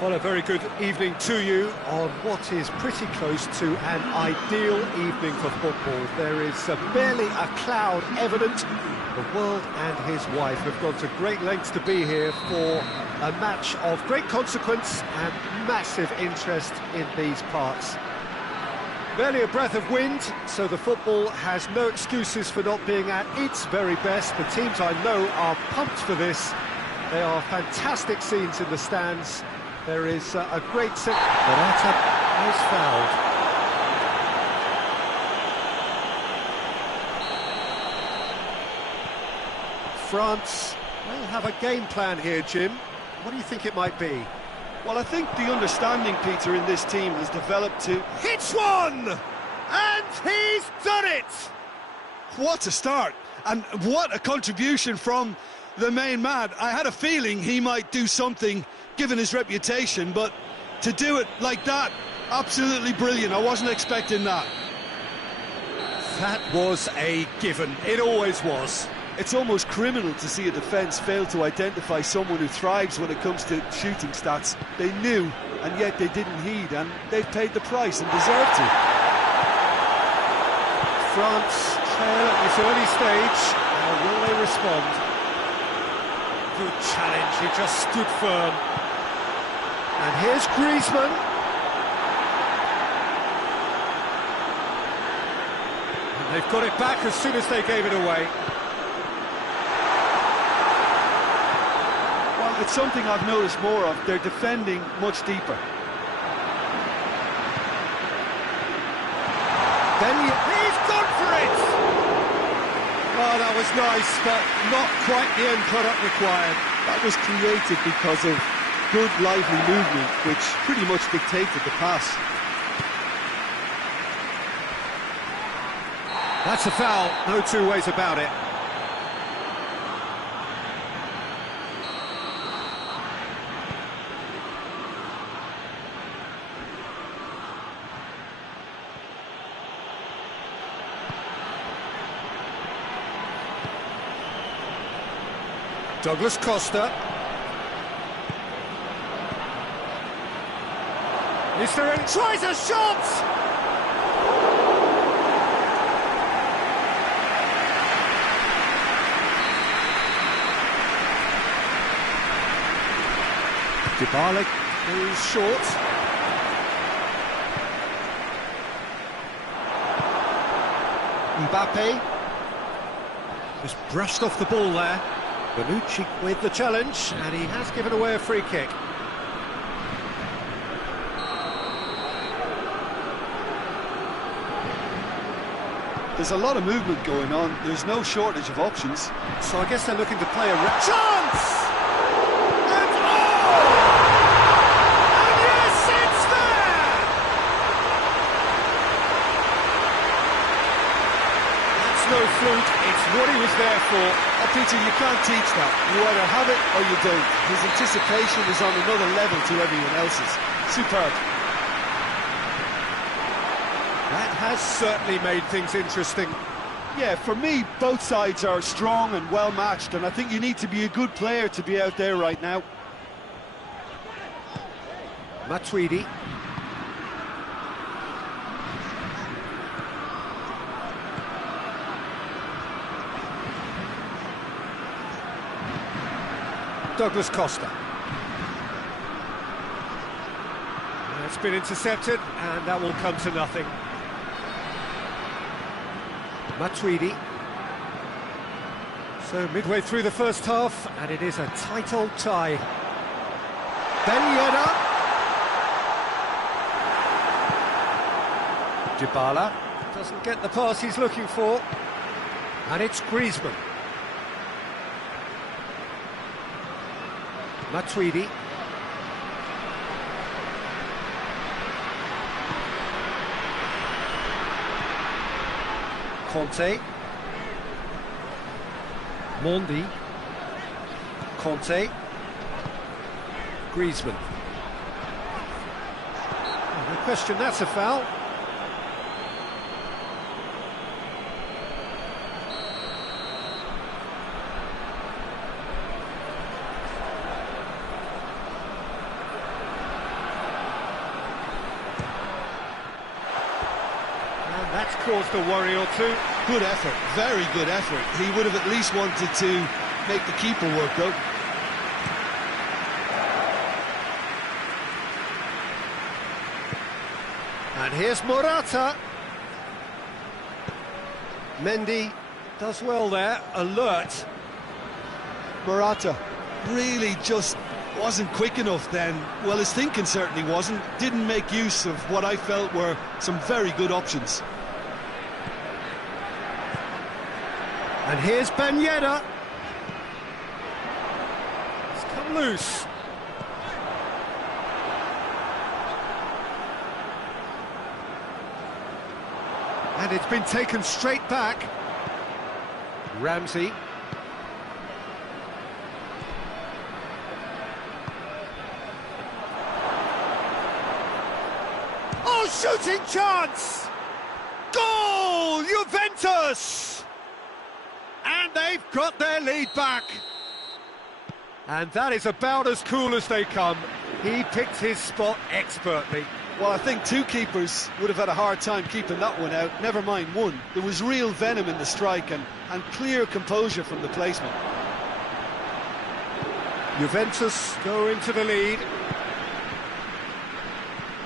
Well, a very good evening to you on what is pretty close to an ideal evening for football. There is barely a cloud evident. The world and his wife have gone to great lengths to be here for a match of great consequence and massive interest in these parts. Barely a breath of wind, so the football has no excuses for not being at its very best. The teams I know are pumped for this. They are fantastic scenes in the stands. There is a great sense. Morata is fouled. France will have a game plan here, Jim. What do you think it might be? Well, I think the understanding, Peter, in this team has developed to... Hits one! And he's done it! What a start! And what a contribution from the main man. I had a feeling he might do something, given his reputation, but to do it like that, absolutely brilliant. I wasn't expecting that. That was a given. It always was. It's almost criminal to see a defence fail to identify someone who thrives when it comes to shooting stats. They knew, and yet they didn't heed, and they've paid the price and deserved to. France trail at this early stage. How will they respond? Good challenge, he just stood firm. And here's Griezmann. And they've got it back as soon as they gave it away. Well, it's something I've noticed more of. They're defending much deeper. He's gone for it! Oh, that was nice, but not quite the end product required. That was created because of good, lively movement, which pretty much dictated the pass. That's a foul, no two ways about it. Douglas Costa. Is there any... Tries a shot! Dybala goes short. Mbappe just brushed off the ball there. Bonucci with the challenge, and he has given away a free kick. There's a lot of movement going on. There's no shortage of options. So I guess they're looking to play a... Chance! And oh! And yes, it's there! That's no fluke, it's what he was there for. Oh, Peter, you can't teach that. You either have it or you don't. His anticipation is on another level to everyone else's. Superb. That has certainly made things interesting. Yeah, for me, both sides are strong and well-matched, and I think you need to be a good player to be out there right now. Matuidi. Douglas Costa. It's been intercepted, and that will come to nothing. Matuidi. So midway through the first half, and it is a tight old tie. Ben Yedder. Dybala doesn't get the pass he's looking for, and it's Griezmann. Matuidi. Conte. Mondi. Conte. Griezmann. No question, that's a foul. caused a worry or two. Good effort, very good effort. He would have at least wanted to make the keeper work, though. And here's Morata. Mendy does well there, alert. Morata really just wasn't quick enough then. Well, his thinking certainly wasn't. Didn't make use of what I felt were some very good options. And here's Ben Yedder. It's come loose. And it's been taken straight back. Ramsey. Oh, shooting chance! Goal! Juventus! And they've got their lead back. And that is about as cool as they come. He picked his spot expertly. Well, I think two keepers would have had a hard time keeping that one out, never mind one. There was real venom in the strike and clear composure from the placement. Juventus go into the lead.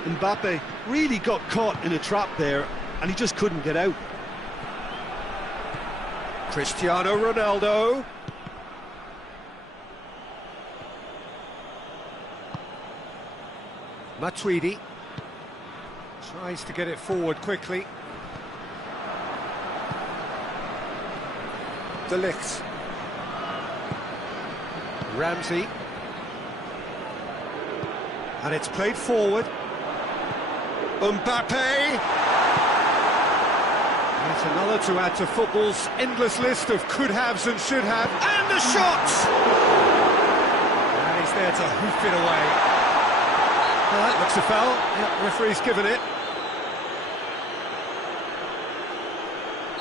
Mbappe really got caught in a trap there and he just couldn't get out. Cristiano Ronaldo. Matuidi tries to get it forward quickly. De Ligt. Ramsey. And it's played forward. Mbappe. It's another to add to football's endless list of could-haves and should-have. And the shot! And he's there to hoof it away. Well, that looks a foul. Yeah, referee's given it.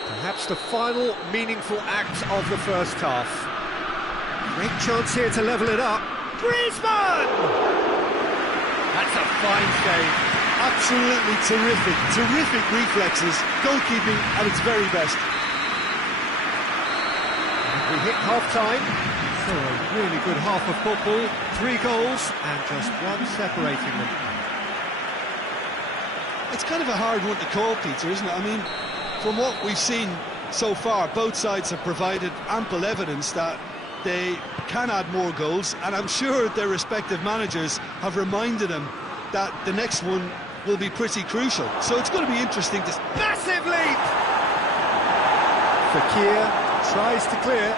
Perhaps the final meaningful act of the first half. Great chance here to level it up. Griezmann! That's a fine save. Absolutely terrific, terrific reflexes, goalkeeping at its very best. And we hit half-time, so a really good half of football, 3 goals and just one separating them. It's kind of a hard one to call, Peter, isn't it? I mean, from what we've seen so far, both sides have provided ample evidence that they can add more goals, and I'm sure their respective managers have reminded them that the next one will be pretty crucial. So it's going to be interesting to... Massive leap! Fekir tries to clear.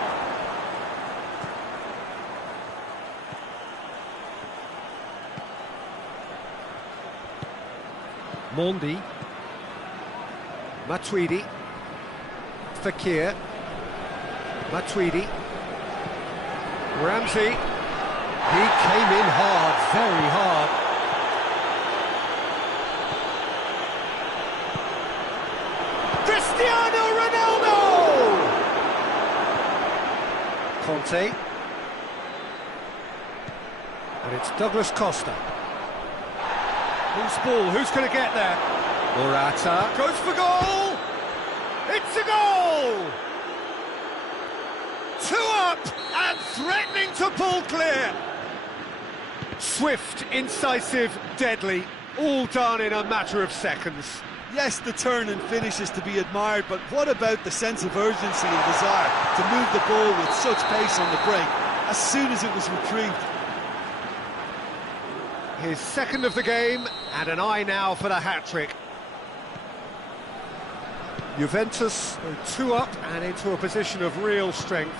Mondi. Matuidi. Fekir. Matuidi. Ramsey. He came in hard, very hard. Cristiano Ronaldo! Conte. And it's Douglas Costa. Who's ball? Who's going to get there? Morata goes for goal! It's a goal! 2 up and threatening to pull clear. Swift, incisive, deadly, all done in a matter of seconds. Yes, the turn and finish is to be admired, but what about the sense of urgency and desire to move the ball with such pace on the break as soon as it was retrieved? His second of the game, and an eye now for the hat-trick. Juventus go 2 up and into a position of real strength.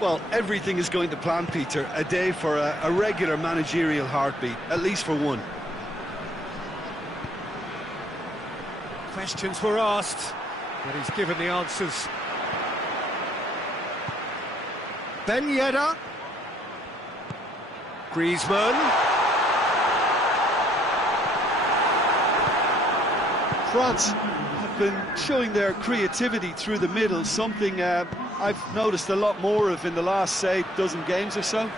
Well, everything is going to plan, Peter. A day for a regular managerial heartbeat, at least for one. Questions were asked, but he's given the answers. Ben Yedder. Griezmann. France have been showing their creativity through the middle, something I've noticed a lot more of in the last, say, dozen games or so.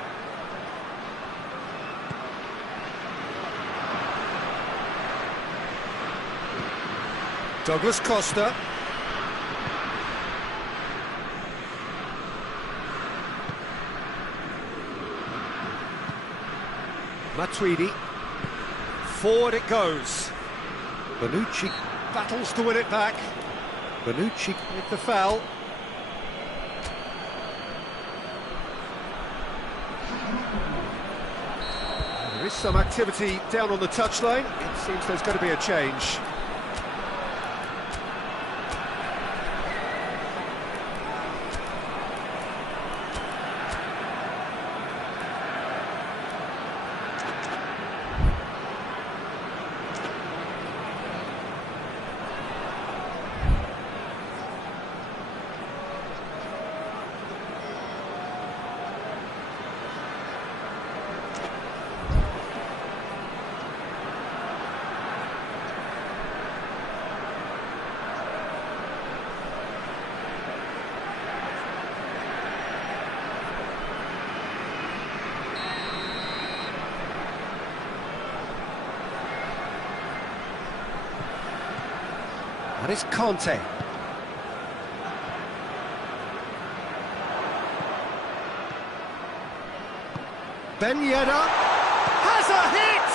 Douglas Costa. Matuidi. Forward it goes. Bonucci battles to win it back. Bonucci with the foul. There is some activity down on the touchline. It seems there's going to be a change. And it's Conte. Ben Yedder has a hit!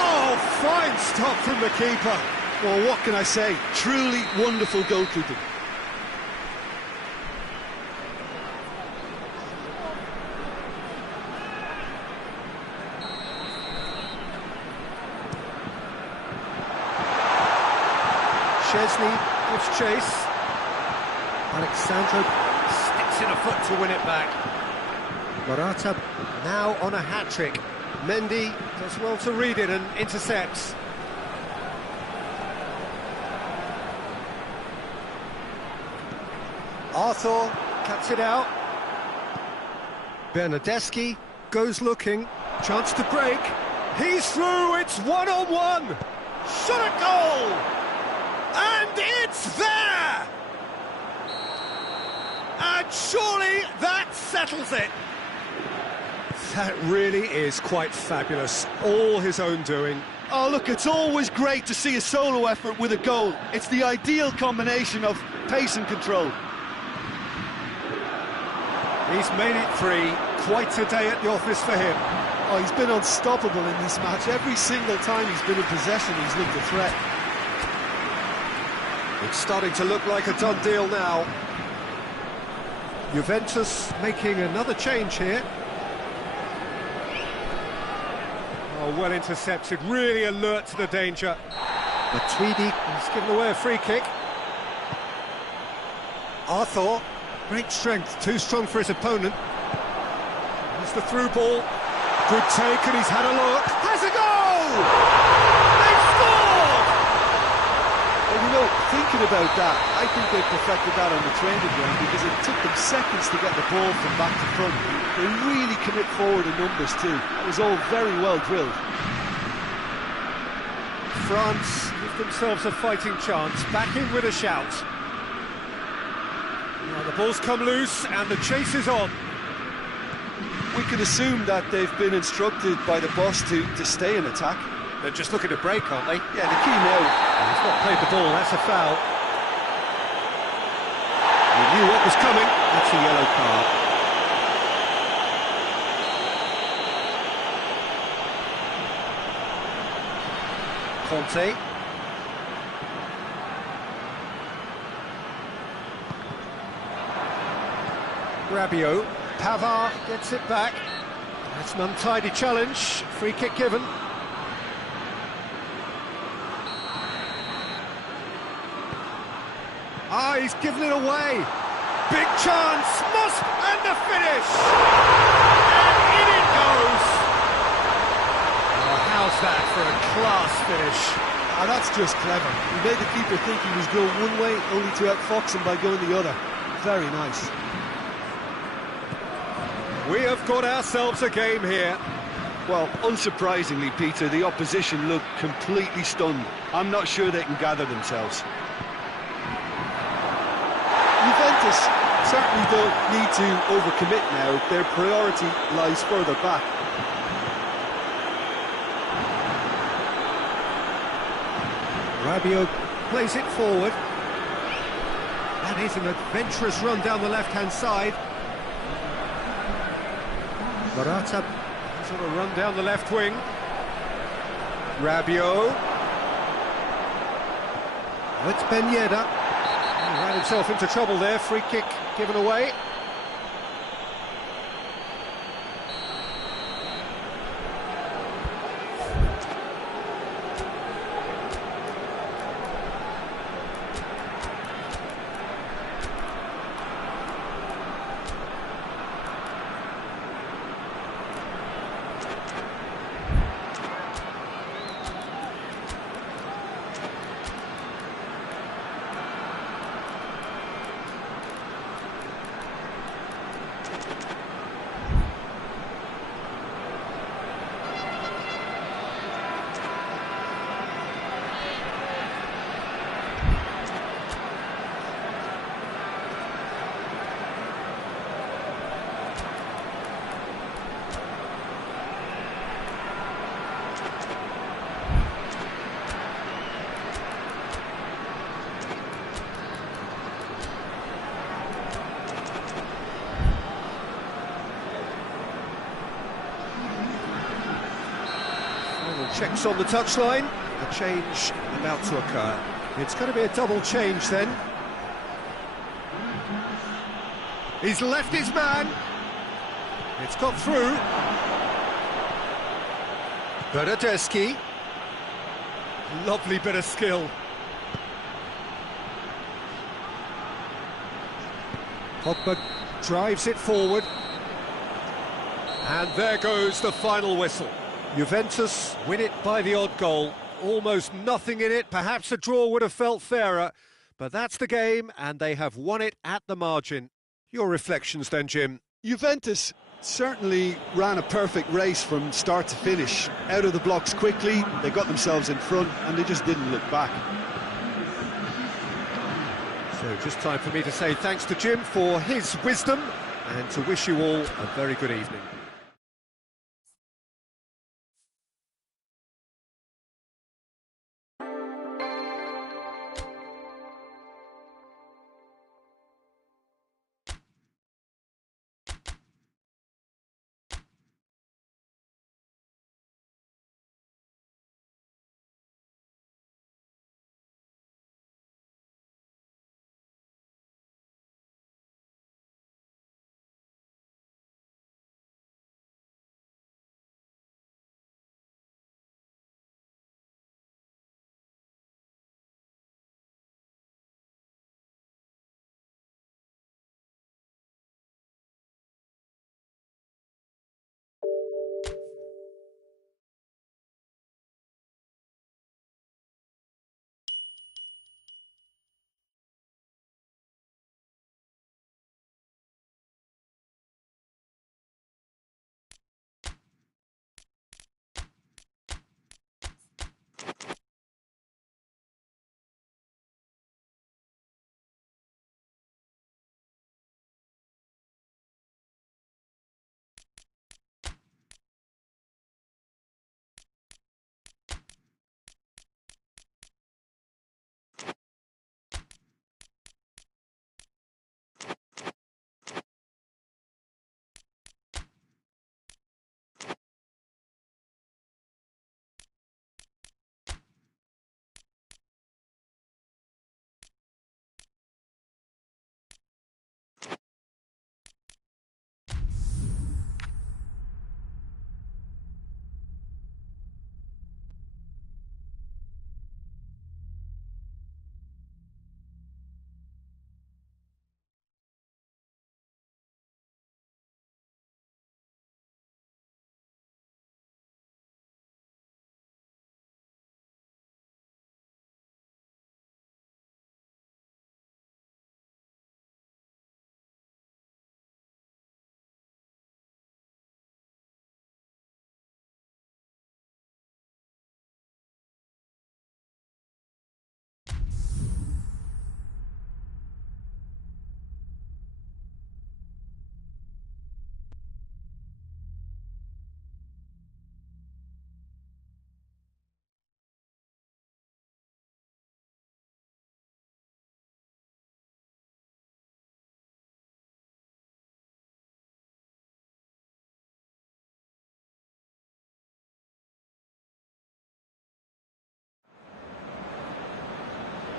Oh, fine stop from the keeper. Well, what can I say? Truly wonderful goalkeeping. Chesney gives chase. Alexandro sticks in a foot to win it back. Morata now on a hat-trick. Mendy does well to read it and intercepts. Arthur cuts it out. Bernardeschi goes looking. Chance to break. He's through, it's one-on-one. Shot at goal! And it's there! And surely that settles it. That really is quite fabulous. All his own doing. Oh, look, it's always great to see a solo effort with a goal. It's the ideal combination of pace and control. He's made it three. Quite a day at the office for him. Oh, he's been unstoppable in this match. Every single time he's been in possession, he's looked a threat. It's starting to look like a done deal now. Juventus making another change here. Oh, well intercepted, really alert to the danger. Matuidi has given away a free kick. Arthur, great strength, too strong for his opponent. Here's the through ball. Good take, and he's had a look. Has a goal! Thinking about that, I think they perfected that on the training ground because it took them seconds to get the ball from back to front. They really commit forward in numbers too. That was all very well drilled. France give themselves a fighting chance, back in with a shout. Now the ball's come loose and the chase is on. We could assume that they've been instructed by the boss to stay in attack. They're just looking to break, aren't they? Yeah, the key now. He's not played the ball, that's a foul. He knew what was coming, that's a yellow card. Conte. Rabiot. Pavard gets it back. That's an untidy challenge. Free kick given. Ah, he's given it away. Big chance, must, and the finish! And in it goes! Oh, how's that for a class finish? Ah, that's just clever. He made the keeper think he was going one way, only to outfox him by going the other. Very nice. We have got ourselves a game here. Well, unsurprisingly, Peter, the opposition look completely stunned. I'm not sure they can gather themselves. Juventus certainly don't need to overcommit now. Their priority lies further back. Rabiot plays it forward. That is an adventurous run down the left-hand side. Morata sort of run down the left wing. Rabiot. Oh, it's Ben Yedder. He ran himself into trouble there. Free kick given away. Checks on the touchline, a change about to occur. It's going to be a double change then. He's left his man. It's got through. Bernardeschi. Lovely bit of skill. Pogba drives it forward. And there goes the final whistle. Juventus win it by the odd goal. Almost nothing in it. Perhaps a draw would have felt fairer. But that's the game, and they have won it at the margin. Your reflections then, Jim? Juventus certainly ran a perfect race from start to finish. Out of the blocks quickly, they got themselves in front, and they just didn't look back. So just time for me to say thanks to Jim for his wisdom, and to wish you all a very good evening.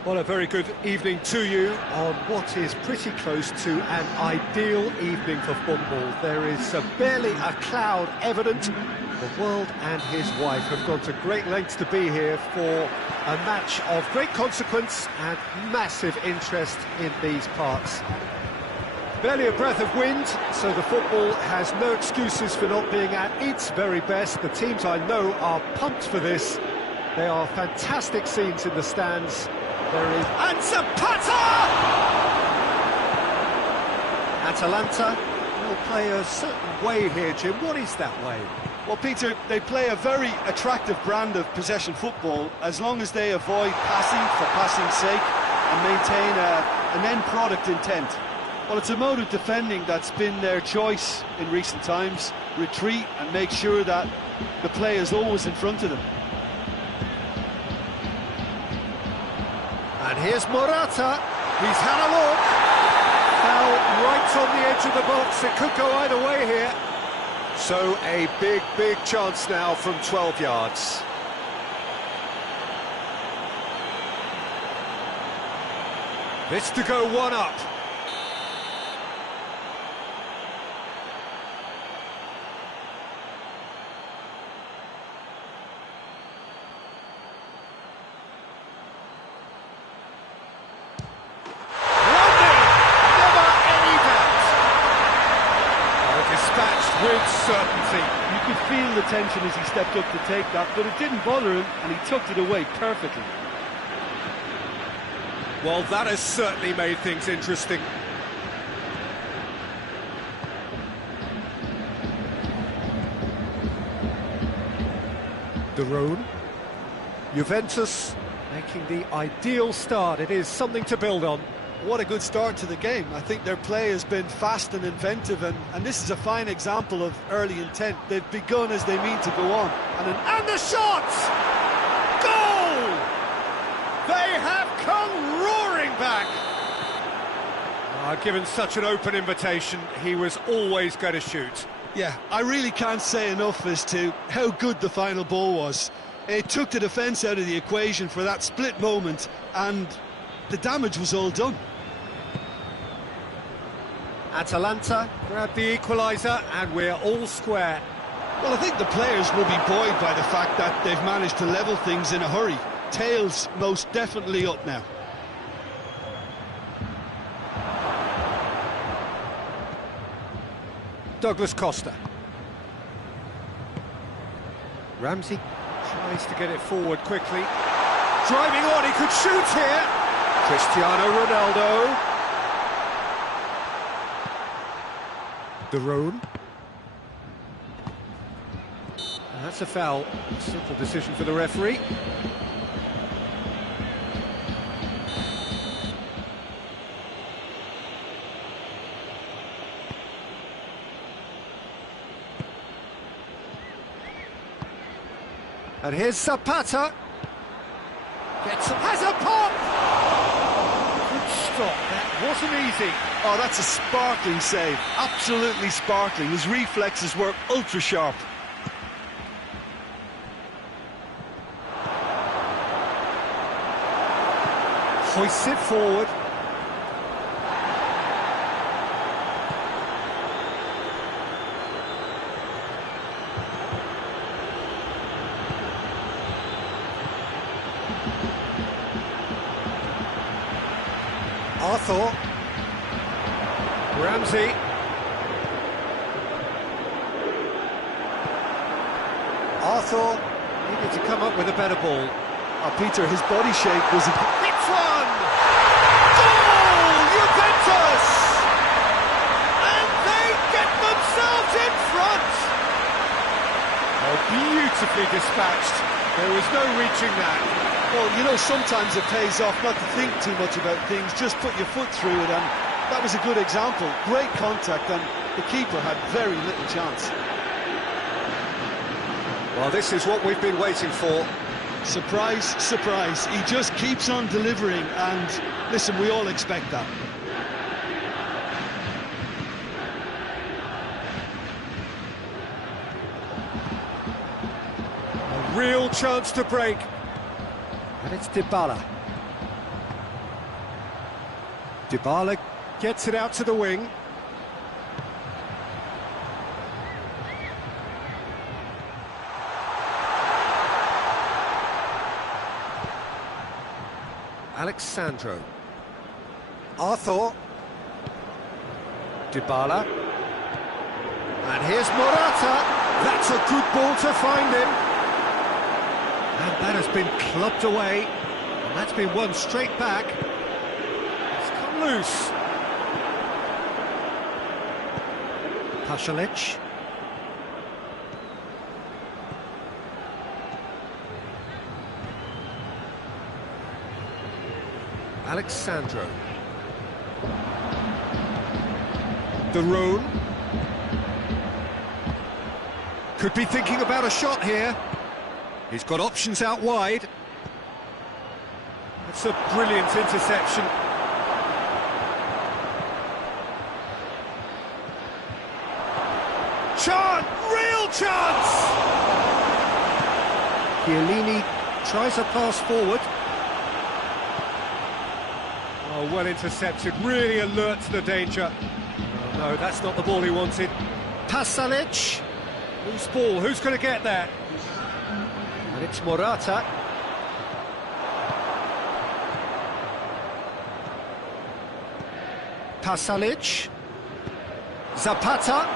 Well, a very good evening to you on what is pretty close to an ideal evening for football. There is barely a cloud evident. The world and his wife have gone to great lengths to be here for a match of great consequence and massive interest in these parts. Barely a breath of wind, so the football has no excuses for not being at its very best. The teams I know are pumped for this. They are fantastic scenes in the stands. There is... And Zapata! Atalanta will play a certain way here, Jim. What is that way? Well, Peter, they play a very attractive brand of possession football as long as they avoid passing for passing's sake and maintain an end product intent. Well, it's a mode of defending that's been their choice in recent times. Retreat and make sure that the play is always in front of them. And here's Morata. He's had a look. Foul right on the edge of the box. It could go either way here. So a big chance now from 12 yards. This to go one up. With certainty. You could feel the tension as he stepped up to take that, but it didn't bother him, and he tucked it away perfectly. Well, that has certainly made things interesting. De Roon. Juventus making the ideal start. It is something to build on. What a good start to the game. I think their play has been fast and inventive, and this is a fine example of early intent. They've begun as they mean to go on. And the shot! Goal! They have come roaring back! Given such an open invitation, he was always going to shoot. Yeah, I really can't say enough as to how good the final ball was. It took the defence out of the equation for that split moment, and the damage was all done. Atalanta grabbed the equaliser, and we're all square. Well, I think the players will be buoyed by the fact that they've managed to level things in a hurry. Tails most definitely up now. Douglas Costa. Ramsey tries to get it forward quickly. Driving on, he could shoot here. Cristiano Ronaldo. De Roon. That's a foul. Simple decision for the referee. And here's Zapata. Has a pop! Good stop, that wasn't easy. Oh, that's a sparkling save, absolutely sparkling. His reflexes were ultra sharp. Hoists it forward. Arthur. Ramsey. Arthur needed to come up with a better ball. Peter, his body shape was... It's one! Goal! Juventus! And they get themselves in front! Oh, beautifully dispatched. There was no reaching that. Well, you know, sometimes it pays off not to think too much about things, just put your foot through it, and that was a good example. Great contact, and the keeper had very little chance. Well, this is what we've been waiting for. Surprise, surprise. He just keeps on delivering, and listen, we all expect that. A real chance to break. And it's Dybala. Dybala gets it out to the wing. Alexandro. Arthur. Dybala. And here's Morata. That's a good ball to find him. And that has been clubbed away. And that's been won straight back. It's come loose. Pasalic. Alexandro. Darun. Could be thinking about a shot here. He's got options out wide. It's a brilliant interception. Chance! Real chance! Chiellini tries a pass forward. Oh, well intercepted, really alert to the danger. Oh, no, that's not the ball he wanted. Pasalic. Loose ball, who's going to get there? And it's Morata. Pasalic. Zapata.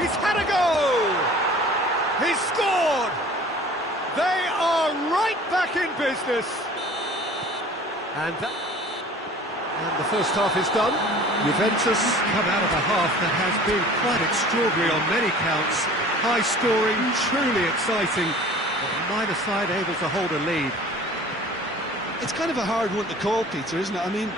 He's had a goal! He's scored! They are right back in business. And the first half is done. Juventus come out of a half that has been quite extraordinary on many counts. High scoring, truly exciting, but neither side able to hold a lead. It's kind of a hard one to call, Peter, isn't it? I mean,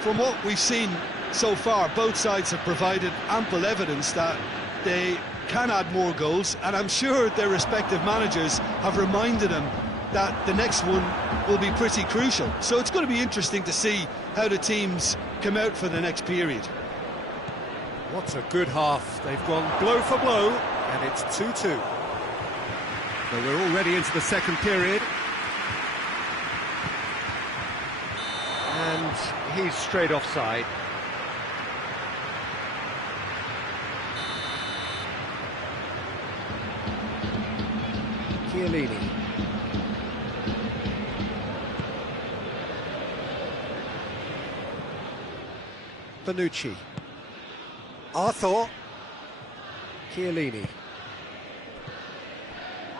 from what we've seen so far, both sides have provided ample evidence that they can add more goals, and I'm sure their respective managers have reminded them that the next one will be pretty crucial. So it's going to be interesting to see how the teams come out for the next period. What a good half. They've gone blow for blow, and it's 2-2. So we're already into the second period. And he's straight offside. Chiellini. Bonucci. Arthur. Chiellini.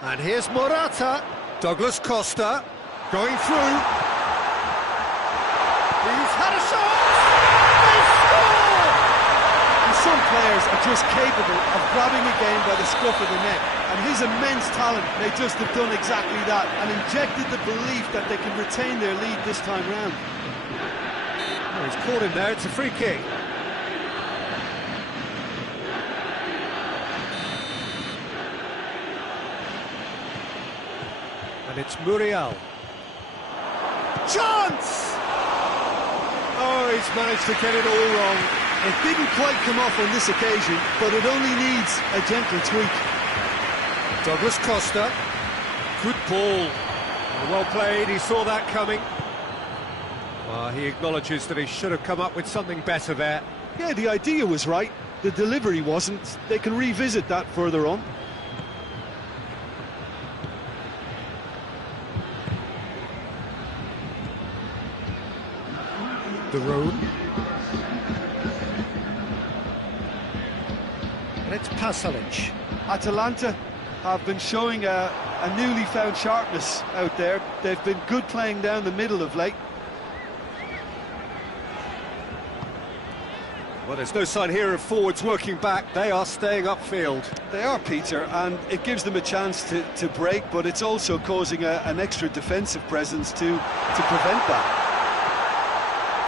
And here's Morata. Douglas Costa going through. He's had a shot! They score! And some players are just capable of grabbing a game by the scruff of the neck, and his immense talent may just have done exactly that and injected the belief that they can retain their lead this time round. Oh, he's caught him there, it's a free kick. And it's Muriel. Chance! Oh, he's managed to get it all wrong. It didn't quite come off on this occasion, but it only needs a gentle tweak. Douglas Costa. Good ball. Well played, he saw that coming. He acknowledges that he should have come up with something better there. Yeah, the idea was right, the delivery wasn't. They can revisit that further on. The road. And it's Pasalic. Atalanta have been showing a newly found sharpness out there. They've been good playing down the middle of late. Well, there's no sign here of forwards working back. They are staying upfield. They are, Peter, and it gives them a chance to break, but it's also causing an extra defensive presence to prevent that.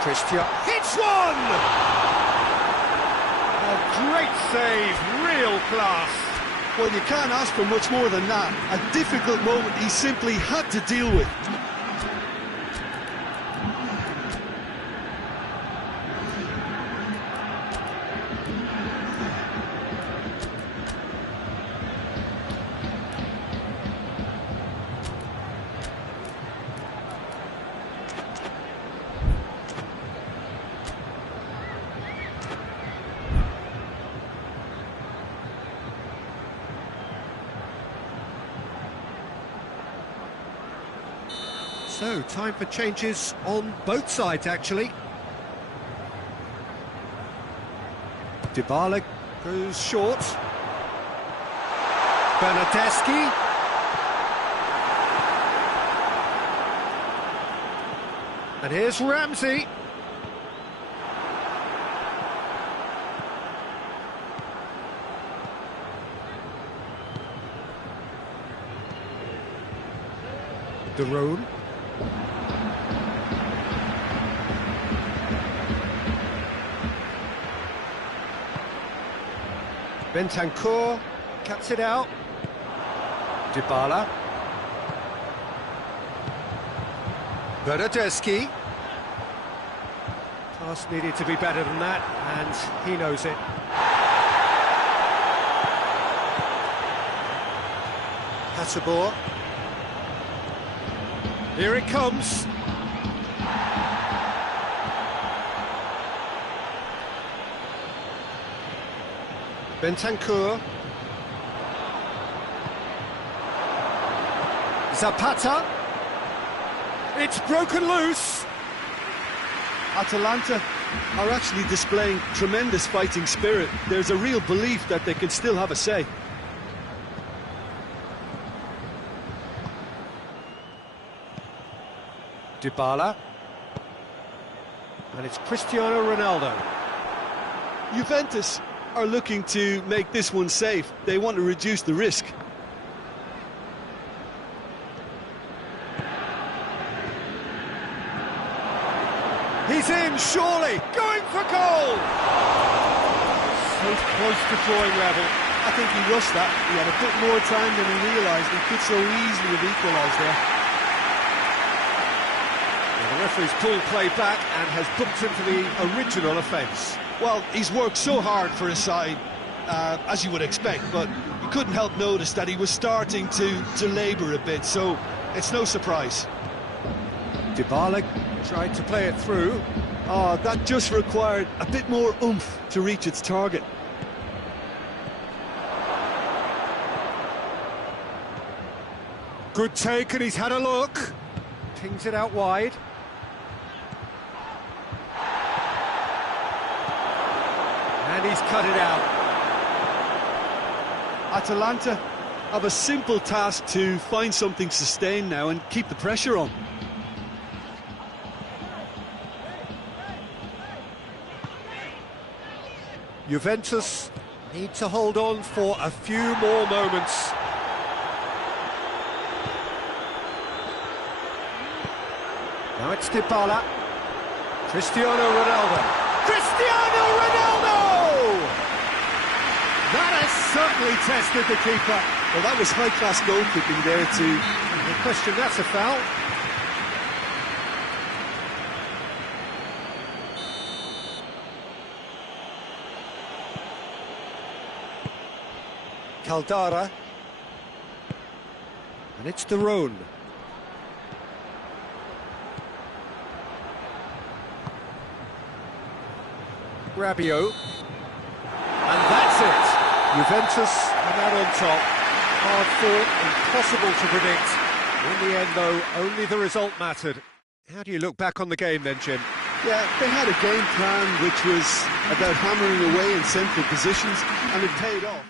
Christian hits one! A great save, real class. Well, you can't ask for much more than that. A difficult moment he simply had to deal with. So, time for changes on both sides, actually. Dybala goes short. Bernardeschi. And here's Ramsey. De Roon. Bentancur cuts it out. Dybala. Bernardeschi. Pass needed to be better than that, and he knows it. Hasselborg. Here it comes. Bentancur. Zapata. It's broken loose. Atalanta are actually displaying tremendous fighting spirit. There's a real belief that they can still have a say. Dybala. And it's Cristiano Ronaldo. Juventus are looking to make this one safe. They want to reduce the risk. He's in, surely, going for goal! So close to drawing level. I think he rushed that. He had a bit more time than he realised. He could so easily have equalised there. The referee's pulled play back and has booked him for the original offence. Well, he's worked so hard for his side, as you would expect, but you couldn't help notice that he was starting to labour a bit, so it's no surprise. Dybala tried to play it through. Oh, that just required a bit more oomph to reach its target. Good take, and he's had a look. Pings it out wide. And he's cut it out. Atalanta have a simple task to find something sustained now and keep the pressure on. Juventus need to hold on for a few more moments. Now it's Dybala. Cristiano Ronaldo. Cristiano Ronaldo! That has certainly tested the keeper. Well, that was high-class goalkeeping there too. No question, that's a foul. Caldara. And it's De Roon. Rabiot. And that's it. Juventus are out on top. Hard fought, impossible to predict. In the end, though, only the result mattered. How do you look back on the game then, Jim? Yeah, they had a game plan which was about hammering away in central positions, and it paid off.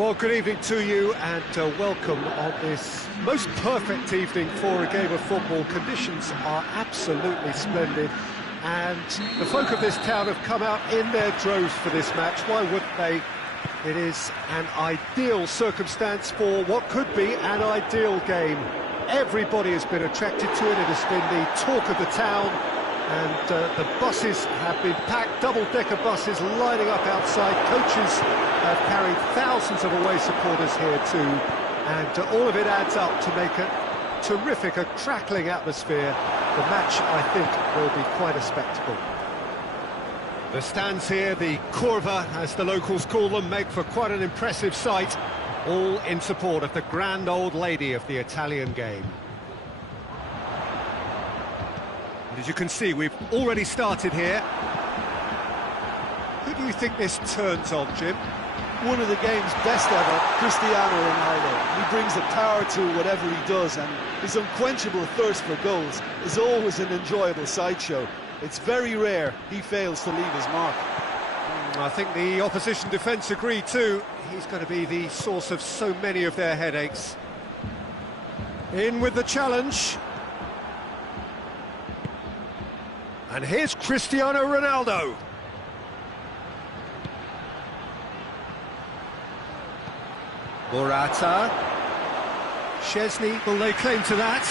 Well, good evening to you and welcome on this most perfect evening for a game of football. Conditions are absolutely splendid and the folk of this town have come out in their droves for this match. Why wouldn't they? It is an ideal circumstance for what could be an ideal game. Everybody has been attracted to it. It has been the talk of the town, and the buses have been packed, double-decker buses lining up outside. Coaches have carried thousands of away supporters here too, and all of it adds up to make a terrific, a crackling atmosphere. The match, I think, will be quite a spectacle. The stands here, the curva, as the locals call them, make for quite an impressive sight, all in support of the grand old lady of the Italian game. And as you can see, we've already started here. Who do you think this turns on, Jim? One of the game's best ever, Cristiano Ronaldo. He brings the power to whatever he does, and his unquenchable thirst for goals is always an enjoyable sideshow. It's very rare he fails to leave his mark. I think the opposition defence agree too. He's going to be the source of so many of their headaches. In with the challenge. And here's Cristiano Ronaldo. Morata. Chesney will lay claim to that.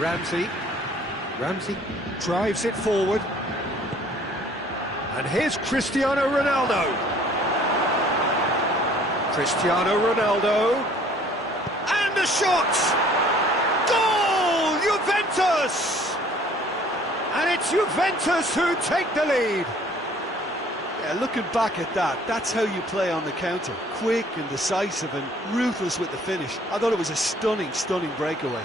Ramsey drives it forward. And here's Cristiano Ronaldo. And a shot! Goal! Juventus! And it's Juventus who take the lead. Yeah, looking back at that, that's how you play on the counter. Quick and decisive and ruthless with the finish. I thought it was a stunning, stunning breakaway.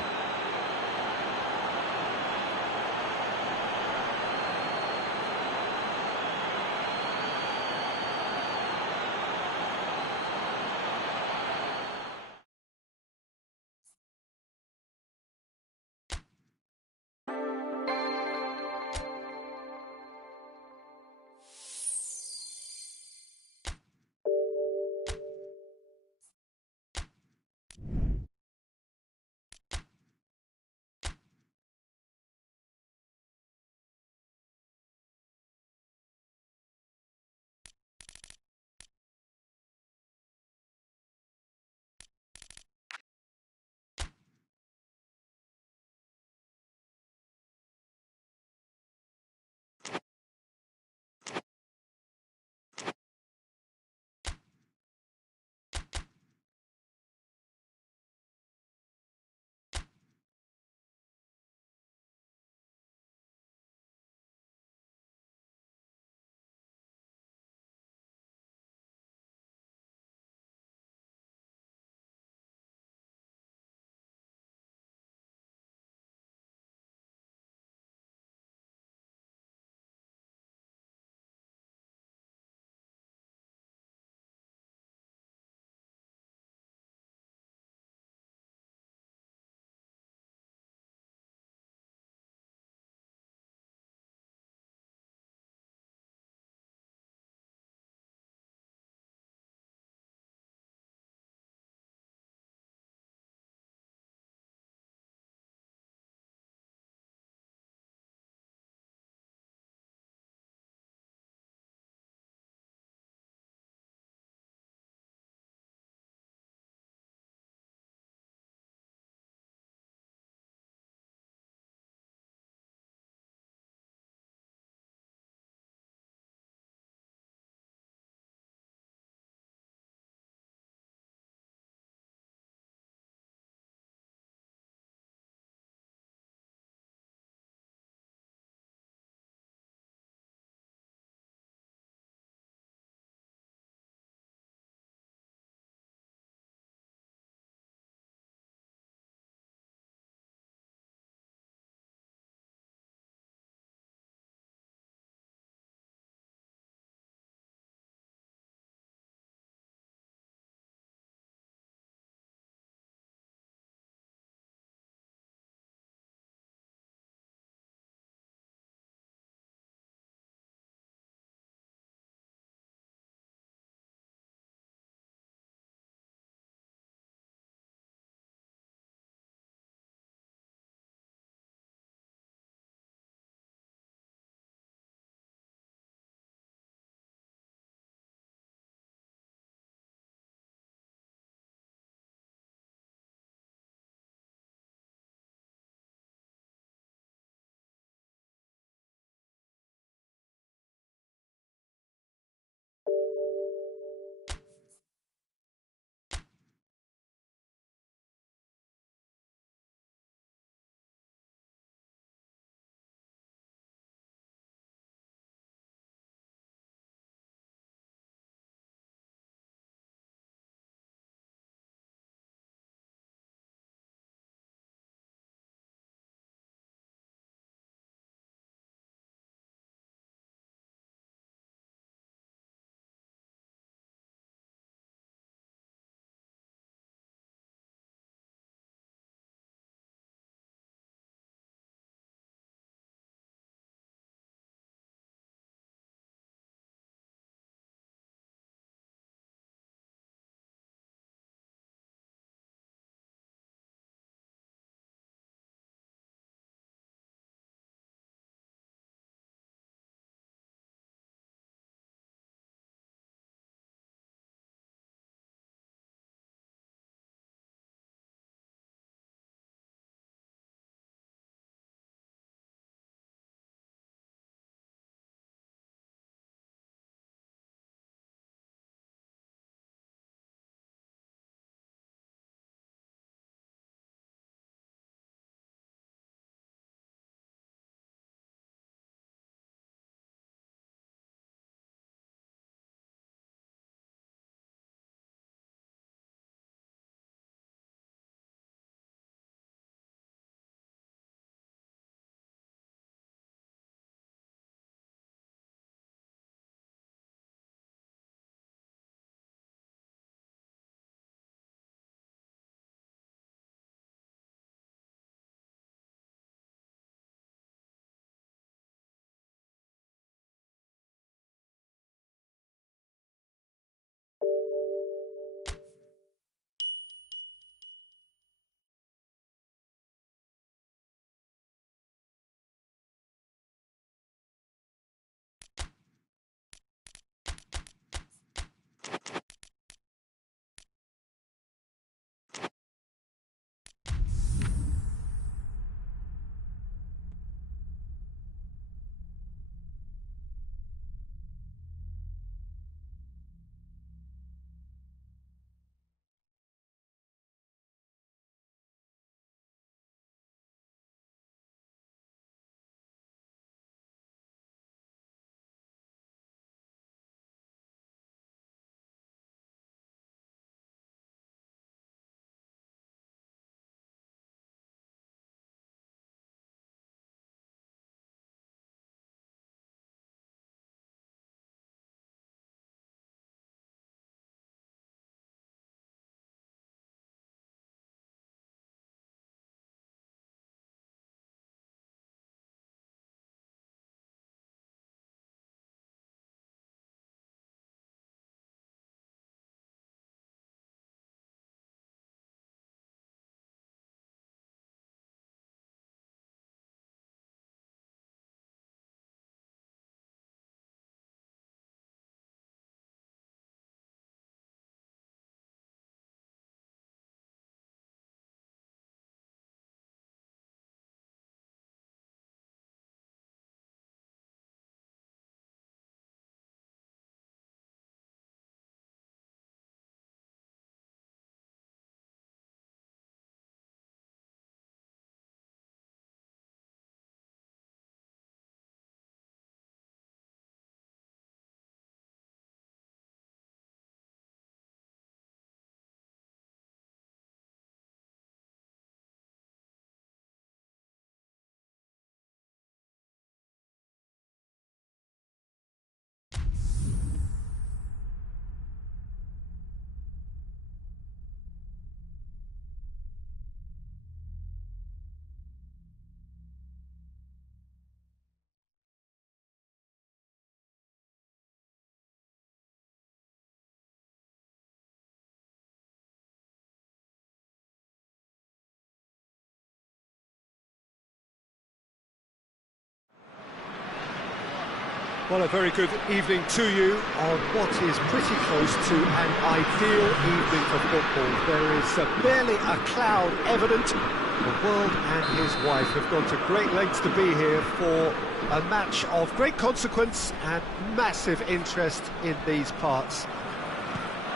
Well, a very good evening to you on what is pretty close to an ideal evening for football. There is barely a cloud evident. The world and his wife have gone to great lengths to be here for a match of great consequence and massive interest in these parts.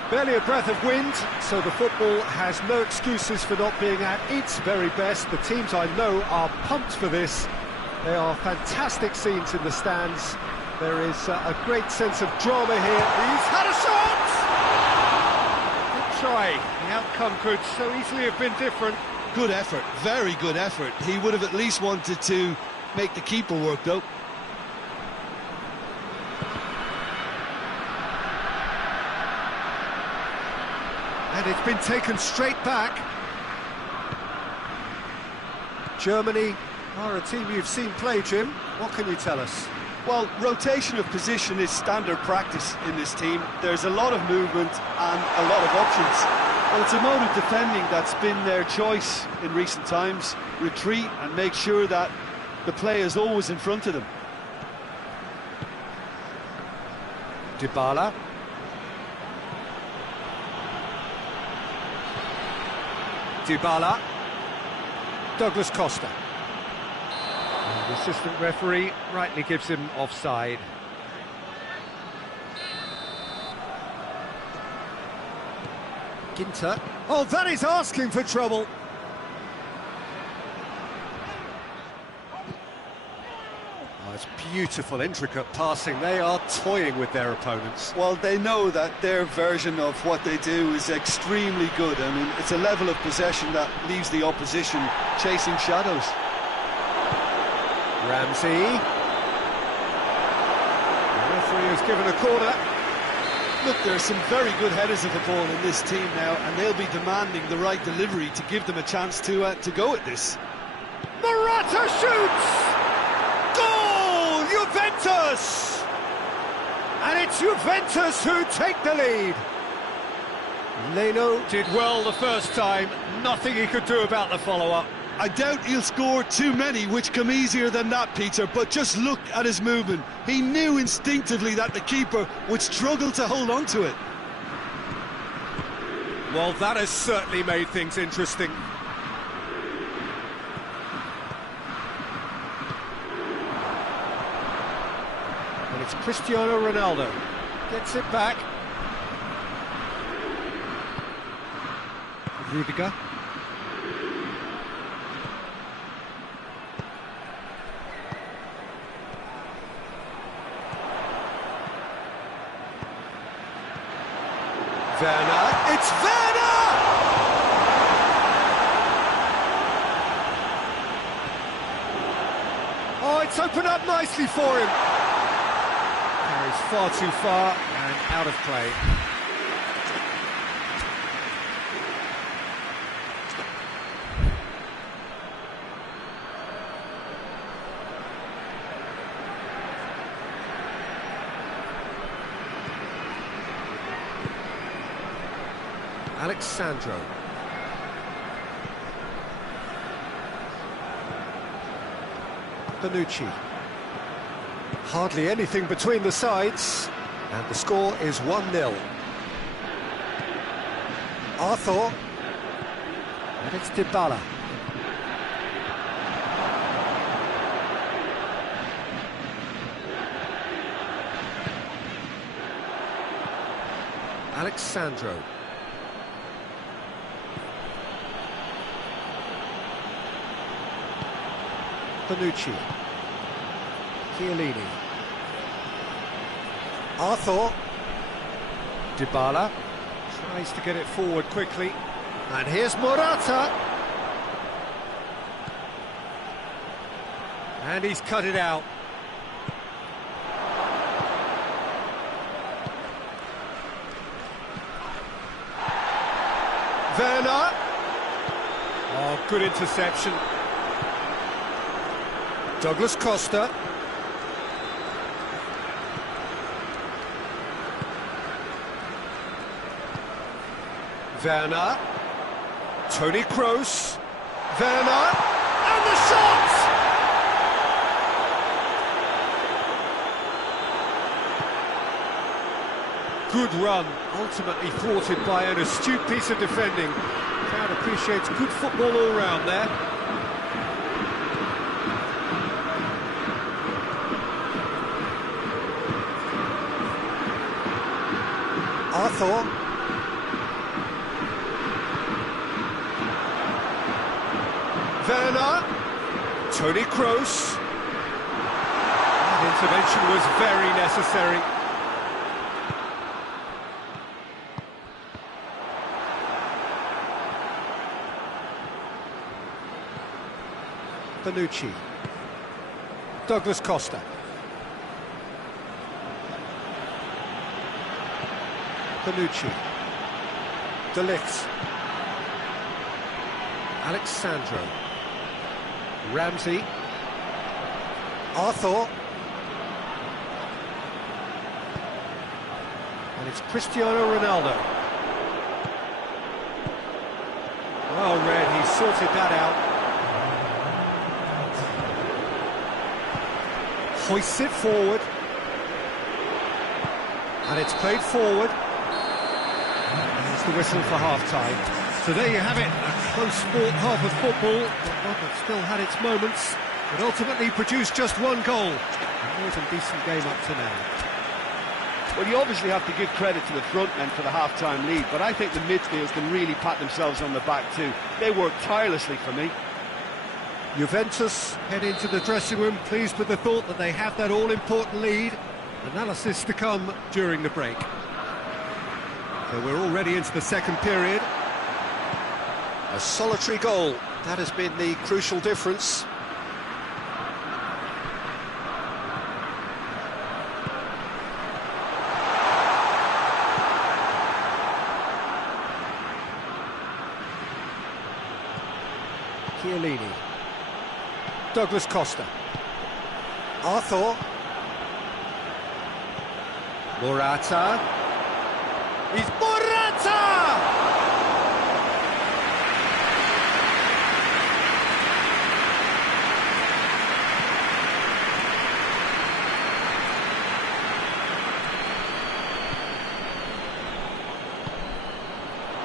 Barely a breath of wind, so the football has no excuses for not being at its very best. The teams I know are pumped for this. There are fantastic scenes in the stands. There is a great sense of drama here. He's had a shot! Good try. The outcome could so easily have been different. Good effort, very good effort. He would have at least wanted to make the keeper work, though. And it's been taken straight back. Germany are a team you've seen play, Jim. What can you tell us? Well, rotation of position is standard practice in this team. There's a lot of movement and a lot of options. Well, it's a mode of defending that's been their choice in recent times. Retreat and make sure that the play is always in front of them. Dybala. Dybala. Douglas Costa. And the assistant referee rightly gives him offside. Ginter. Oh, that is asking for trouble. Oh, it's beautiful, intricate passing. They are toying with their opponents. Well, they know that their version of what they do is extremely good. I mean, it's a level of possession that leaves the opposition chasing shadows. Ramsey. The referee has given a corner. Look, there are some very good headers of the ball in this team now, and they'll be demanding the right delivery to give them a chance to go at this. Morata shoots! Goal! Juventus! And it's Juventus who take the lead. Leno did well the first time. Nothing he could do about the follow-up. I doubt he'll score too many, which come easier than that, Peter, but just look at his movement. He knew instinctively that the keeper would struggle to hold on to it. Well, that has certainly made things interesting. And it's Cristiano Ronaldo. Gets it back. Rudiger. Werner, it's Werner! Oh, it's opened up nicely for him. Carries far too far and out of play. Alexandro. Bonucci. Hardly anything between the sides, and the score is 1-0. Arthur. And it's Dybala. Alexandro. Bonucci. Chiellini. Arthur. Dybala tries to get it forward quickly. And here's Morata. And he's cut it out. Werner. Oh, good interception. Douglas Costa. Werner. Toni Kroos. Werner. And the shot! good run, ultimately thwarted by an astute piece of defending. Crowd appreciates good football all round there. Arthur. Werner. Toni Kroos. That intervention was very necessary. Bonucci. Douglas Costa. Bonucci. De Ligt. Alexandro. Ramsey. Arthur. And it's Cristiano Ronaldo. Well read, he sorted that out. Hoists it forward. And it's played forward. There's the whistle for half-time. So there you have it, a close-fought half of football, but one that still had its moments, but ultimately produced just one goal. A more than decent game up to now. Well, you obviously have to give credit to the front men for the half-time lead, but I think the midfield can really pat themselves on the back too. They worked tirelessly for me. Juventus head into the dressing room pleased with the thought that they have that all-important lead. Analysis to come during the break. So we're already into the second period. A solitary goal, that has been the crucial difference. Chiellini. Douglas Costa. Arthur. Morata. He's Morata!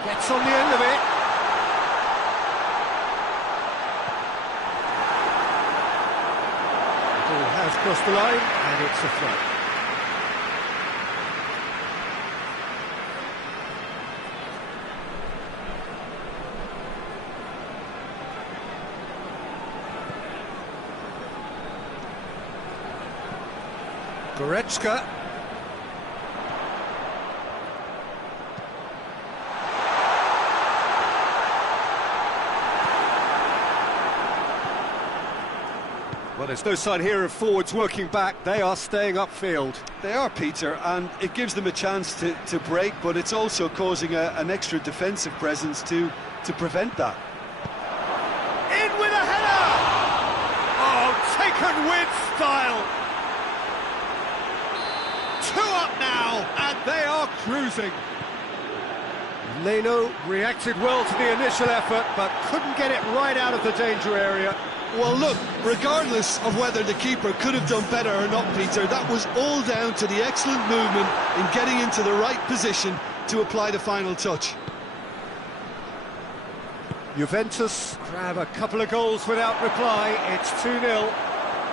Gets on the end of it. Ball has crossed the line, and it's a throw. Goretzka. Well, there's no sign here of forwards working back. They are staying upfield. They are, Peter, and it gives them a chance to break, but it's also causing an extra defensive presence to prevent that. In with a header! Oh, taken with style! 2 up now, and they are cruising. Leno reacted well to the initial effort, but couldn't get it right out of the danger area. Well, look, regardless of whether the keeper could have done better or not, Peter, that was all down to the excellent movement in getting into the right position to apply the final touch. Juventus grab a couple of goals without reply. It's 2-0.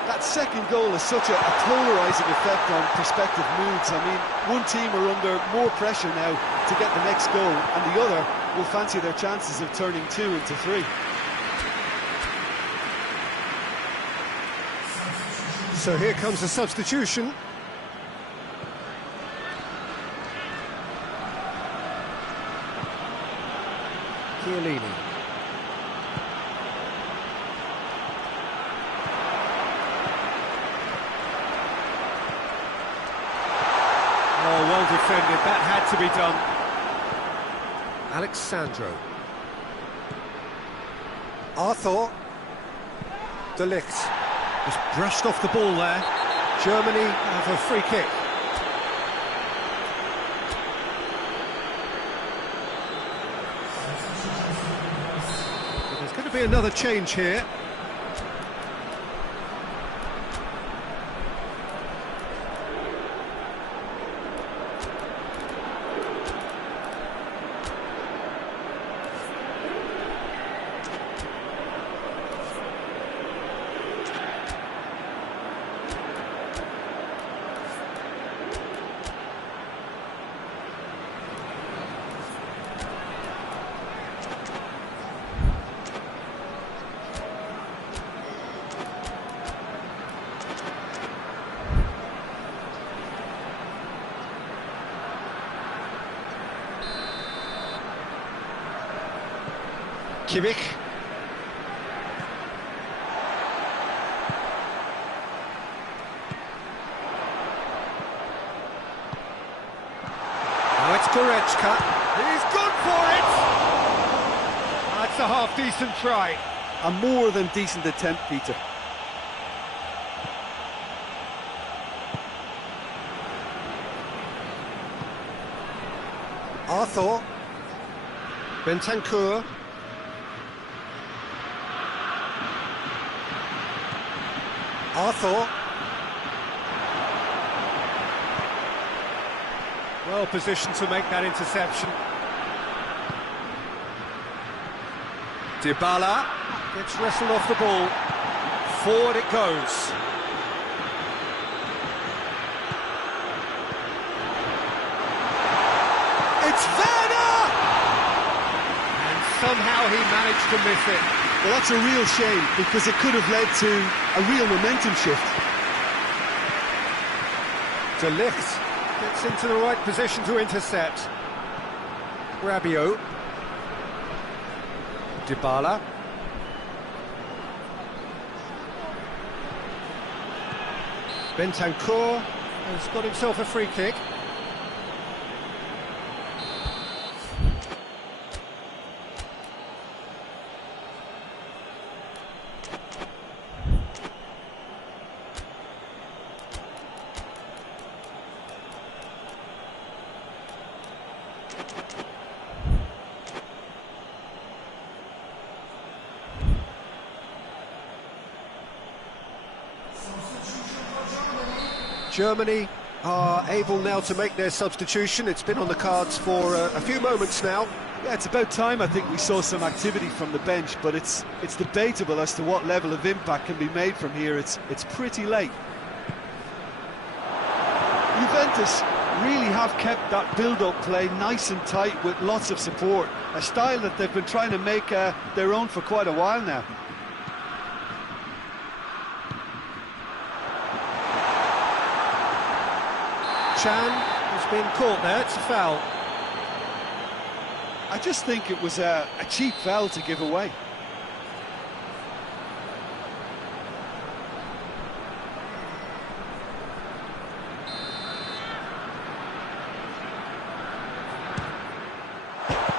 That second goal has such a polarising effect on prospective moods. I mean, one team are under more pressure now to get the next goal, and the other will fancy their chances of turning 2 into 3. So here comes a substitution. Chiellini. Oh, well defended. That had to be done. Alexandro. Arthur. De Ligt. Just brushed off the ball there. Germany have a free kick. But there's going to be another change here. Kimmich. Now it's Goretzka. He's good for it! That's a half-decent try. A more than decent attempt, Peter. Arthur. Bentancur. Arthur. Well positioned to make that interception. Dybala gets wrestled off the ball. Forward it goes. It's Werner! And somehow he managed to miss it. Well, that's a real shame, because it could have led to a real momentum shift. De Ligt gets into the right position to intercept. Rabiot. Dybala. Bentancur has got himself a free kick. Germany are able now to make their substitution. It's been on the cards for a few moments now. Yeah, it's about time I think we saw some activity from the bench, but it's debatable as to what level of impact can be made from here. It's pretty late. Juventus really have kept that build-up play nice and tight with lots of support, a style that they've been trying to make their own for quite a while now. Chan has been caught there, it's a foul. I just think it was a cheap foul to give away.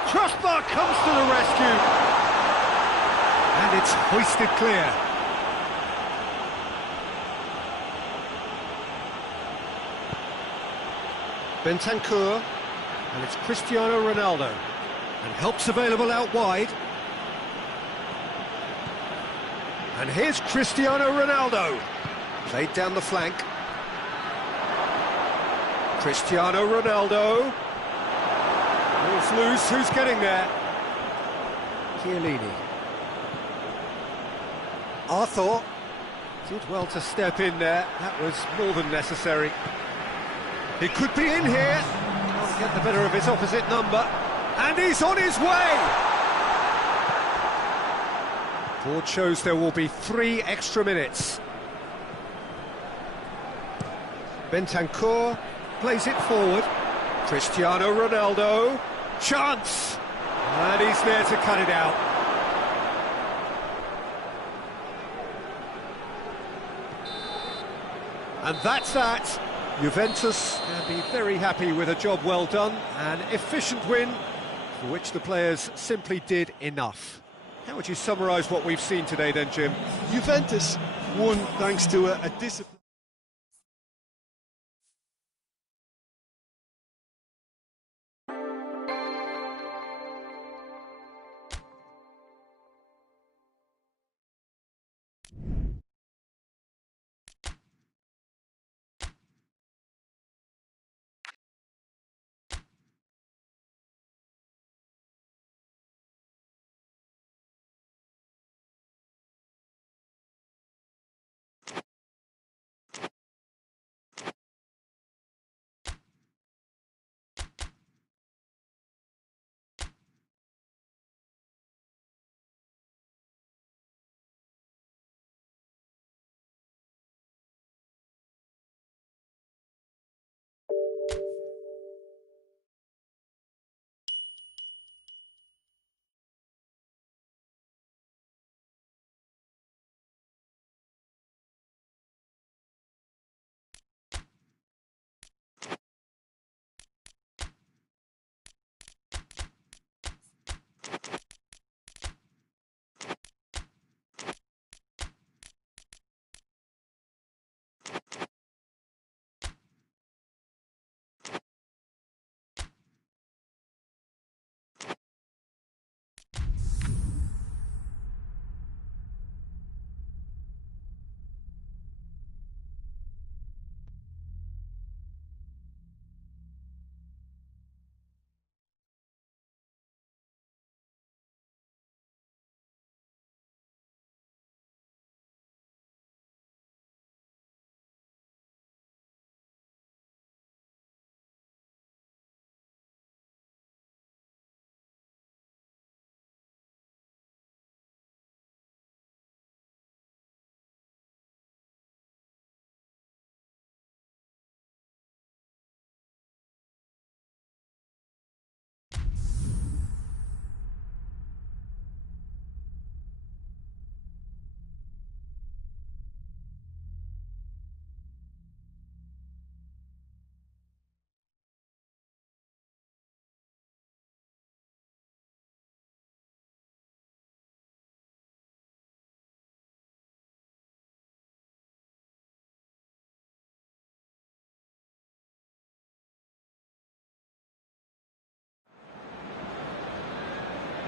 Crossbar comes to the rescue. And it's hoisted clear. Bentancur, and it's Cristiano Ronaldo, and help's available out wide. And here's Cristiano Ronaldo, played down the flank. Cristiano Ronaldo, ball's loose, who's getting there? Chiellini. Arthur did well to step in there, that was more than necessary. He could be in here. Can't get the better of his opposite number. And he's on his way! Board shows there will be 3 extra minutes. Bentancur plays it forward. Cristiano Ronaldo. Chance! And he's there to cut it out. And that's that. Juventus can be very happy with a job well done, an efficient win for which the players simply did enough. How would you summarise what we've seen today then, Jim? Juventus won thanks to a discipline.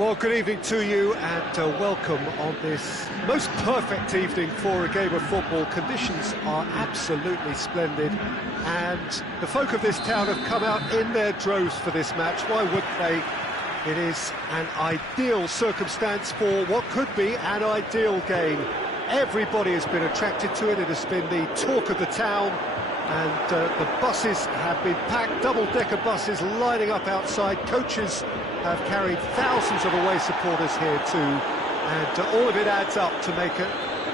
Well, good evening to you and welcome on this most perfect evening for a game of football. Conditions are absolutely splendid and the folk of this town have come out in their droves for this match. Why wouldn't they? It is an ideal circumstance for what could be an ideal game. Everybody has been attracted to it. It has been the talk of the town. And the buses have been packed, double-decker buses lining up outside. Coaches have carried thousands of away supporters here too. And all of it adds up to make a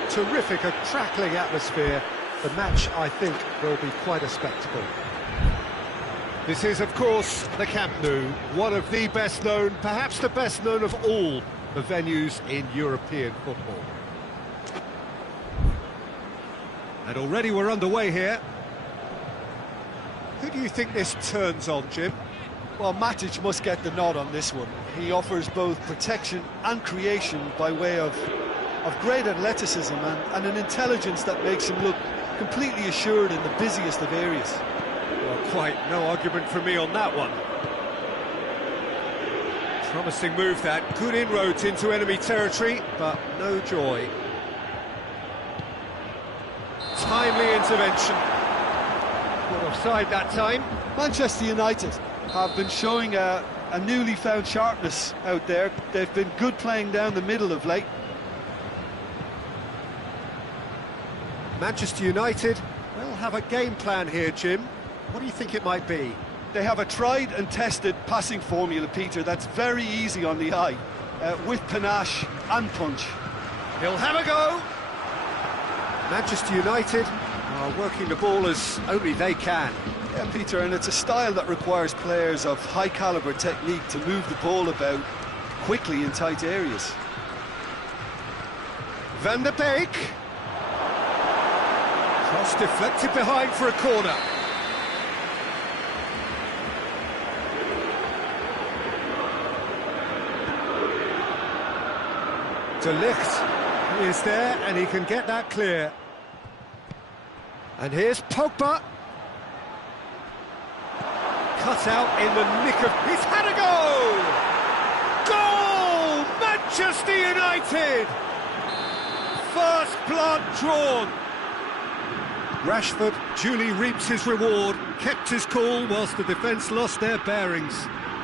terrific, a crackling atmosphere. The match, I think, will be quite a spectacle. This is, of course, the Camp Nou, one of the best known, perhaps the best known of all the venues in European football. And already we're underway here. Who do you think this turns on, Jim? Well, Matic must get the nod on this one. He offers both protection and creation by way of great athleticism and an intelligence that makes him look completely assured in the busiest of areas. Well, quite no argument from me on that one. Promising move that, good inroads into enemy territory, but no joy. Timely intervention. Not offside that time. Manchester United have been showing a newly found sharpness out there. They've been good playing down the middle of late. Manchester United will have a game plan here, Jim. What do you think it might be? They have a tried and tested passing formula, Peter, that's very easy on the eye, with panache and punch. He'll have a go! Manchester United are working the ball as only they can. Yeah, Peter, and it's a style that requires players of high-caliber technique to move the ball about quickly in tight areas. Van der Beek. Cross deflected behind for a corner. De Ligt is there and he can get that clear. And here's Pogba. Cut out in the nick of... He's had a goal! Goal! Manchester United! First blood drawn. Rashford duly reaps his reward, kept his cool whilst the defence lost their bearings.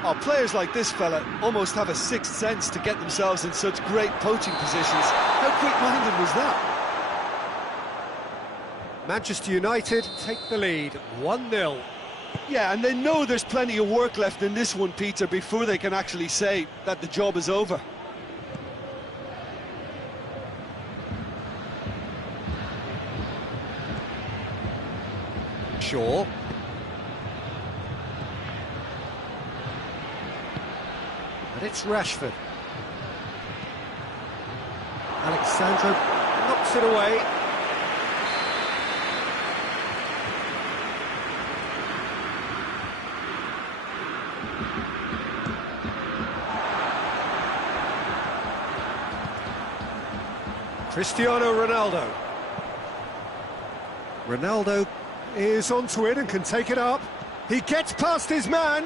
Oh, players like this fella almost have a sixth sense to get themselves in such great poaching positions. How quick-minded was that? Manchester United take the lead, 1-0. Yeah, and they know there's plenty of work left in this one, Peter, before they can actually say that the job is over. Shaw. And it's Rashford. Alexandro knocks it away. Cristiano Ronaldo. Ronaldo is onto it and can take it up. He gets past his man.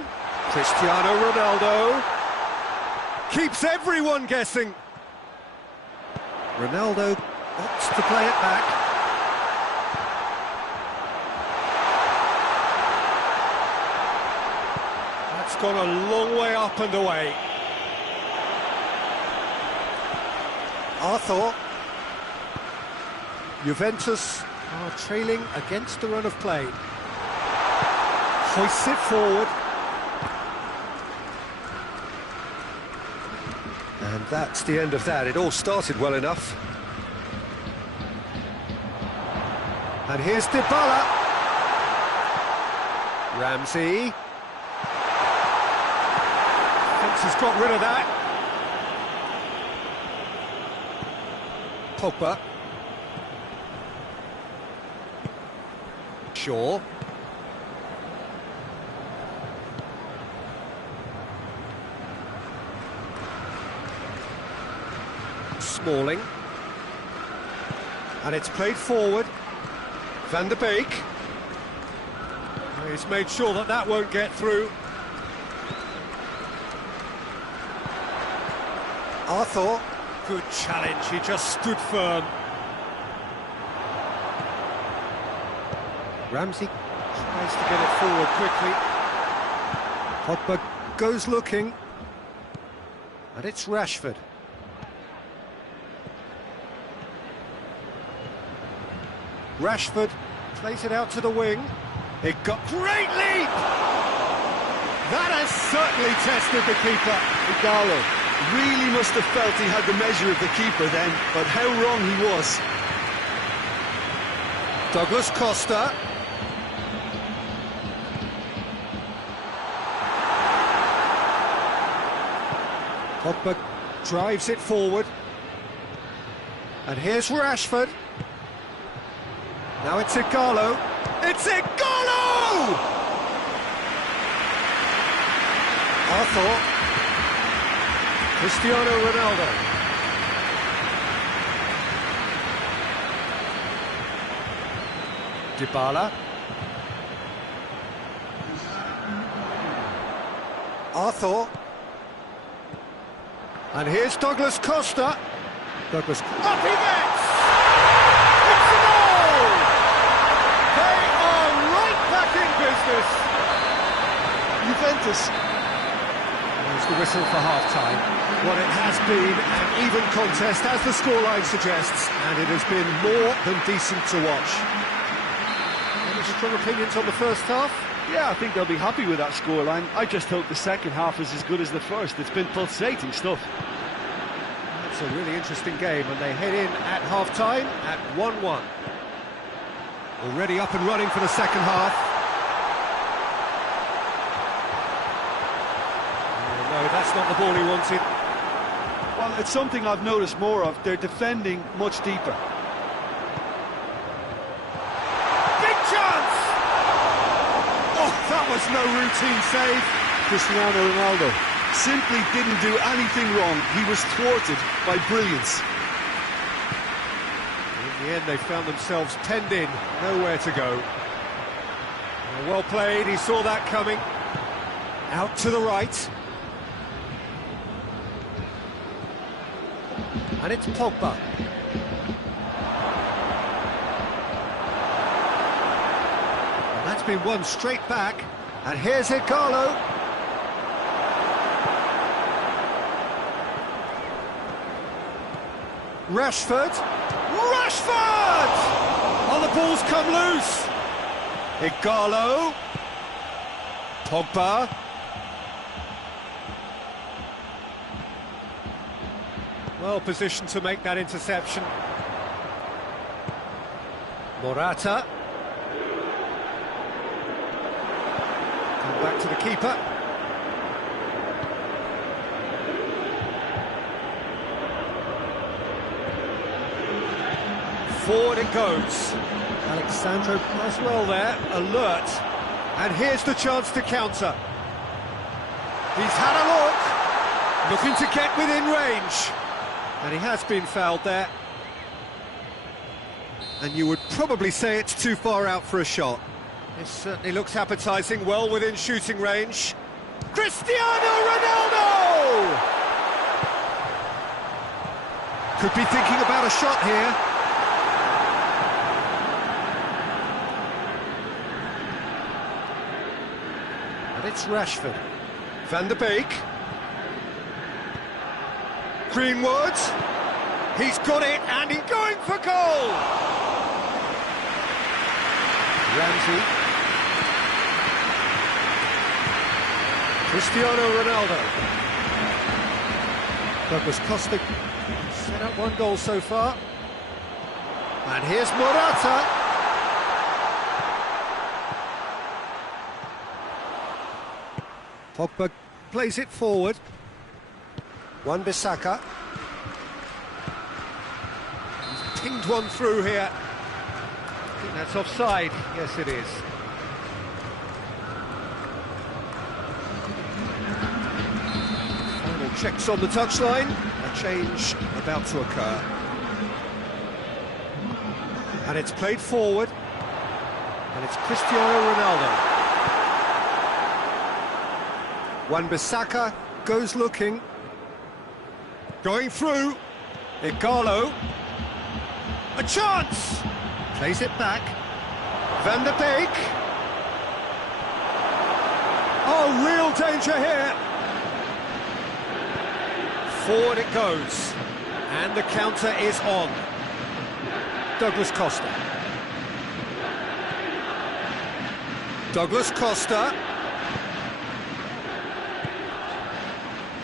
Cristiano Ronaldo keeps everyone guessing. Ronaldo opts to play it back. That's gone a long way up and away. Arthur. Juventus are trailing against the run of play. Hoists it forward. And that's the end of that. It all started well enough. And here's Dybala. Ramsey. Thinks he's got rid of that. Pogba. Shaw. Smalling. And it's played forward. Van der Beek. He's made sure that that won't get through. Arthur, good challenge, he just stood firm. Ramsey tries to get it forward quickly. Pogba goes looking. And it's Rashford. Rashford plays it out to the wing. It got great leap! That has certainly tested the keeper. Igalo really must have felt he had the measure of the keeper then, but how wrong he was. Douglas Costa. Pogba drives it forward. And here's Rashford. Now it's Igalo. It's Igalo! Arthur. Cristiano Ronaldo. Dybala. Arthur. And here's Douglas Costa. Douglas. Up he gets! It's a goal! They are right back in business. Juventus. There's the whistle for half-time. Well, it has been an even contest, as the scoreline suggests, and it has been more than decent to watch. Any strong opinions on the first half? Yeah, I think they'll be happy with that scoreline. I just hope the second half is as good as the first. It's been pulsating stuff. It's a really interesting game, and they head in at half-time at 1-1. Already up and running for the second half. Oh, no, that's not the ball he wanted. Well, it's something I've noticed more of. They're defending much deeper. Big chance! Oh, that was no routine save. Cristiano Ronaldo simply didn't do anything wrong. He was thwarted by brilliance. In the end, they found themselves penned in, nowhere to go. Well played, he saw that coming. Out to the right. And it's Pogba. And that's been won straight back. And here's Igalo. Rashford! Rashford! Oh, the ball's come loose! Igalo. Pogba. Well positioned to make that interception. Morata. Come back to the keeper. Forward it goes. Alexandro as well there, alert. And here's the chance to counter. He's had a look, looking to get within range. And he has been fouled there. And you would probably say it's too far out for a shot. This certainly looks appetising, well within shooting range. Cristiano Ronaldo! Could be thinking about a shot here. It's Rashford. Van der Beek. Greenwood. He's got it, and he's going for goal! Ramsey. Cristiano Ronaldo. Douglas Costa set up one goal so far. And here's Morata. Pogba plays it forward. Wan-Bissaka. He's pinged one through here. I think that's offside. Yes, it is. Final checks on the touchline. A change about to occur. And it's played forward. And it's Cristiano Ronaldo. Wan-Bissaka goes looking. Going through. Igalo. A chance! Plays it back. Van der Beek. Oh, real danger here. Forward it goes. And the counter is on. Douglas Costa. Douglas Costa.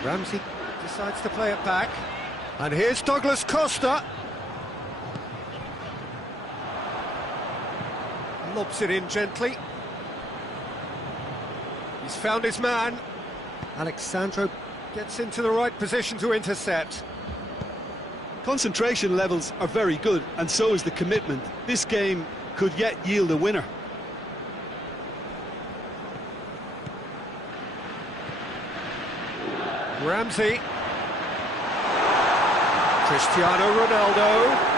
Ramsey decides to play it back. And here's Douglas Costa. Lobs it in gently. He's found his man. Alexandro gets into the right position to intercept. Concentration levels are very good, and so is the commitment. This game could yet yield a winner. Ramsey. Cristiano Ronaldo.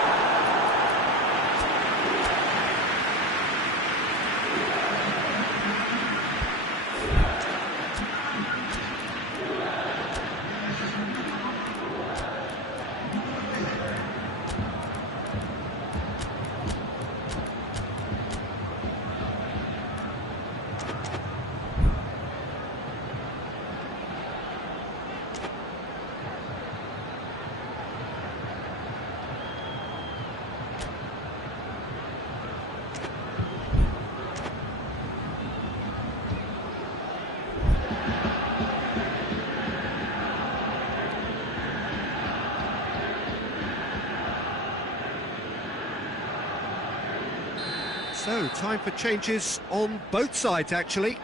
So, time for changes on both sides, actually.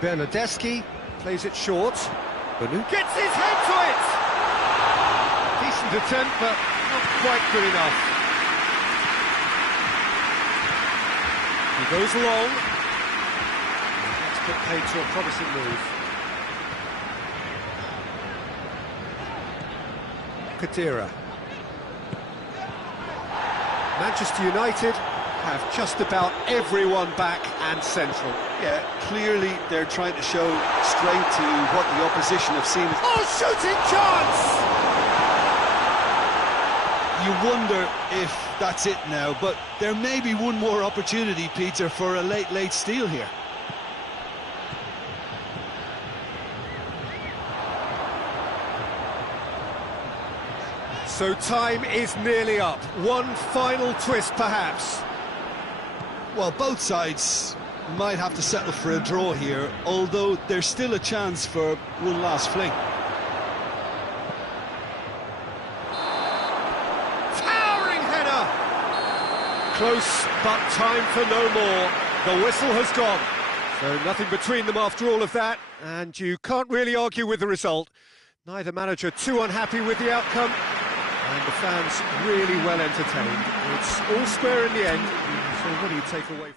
Bernardeschi plays it short. Banu gets his head to it! Decent attempt, but not quite good enough. He goes long. That's put paid to a promising move. Kadira. Manchester United have just about everyone back and central. Yeah, clearly they're trying to show strength to what the opposition have seen. Oh, shooting chance! You wonder if that's it now, but there may be one more opportunity, Peter, for a late steal here. So time is nearly up. One final twist, perhaps. Well, both sides might have to settle for a draw here, although there's still a chance for one last fling. Towering header! Close, but time for no more. The whistle has gone. So nothing between them after all of that, and you can't really argue with the result. Neither manager too unhappy with the outcome, and the fans really well entertained. It's all square in the end, so what do you take away?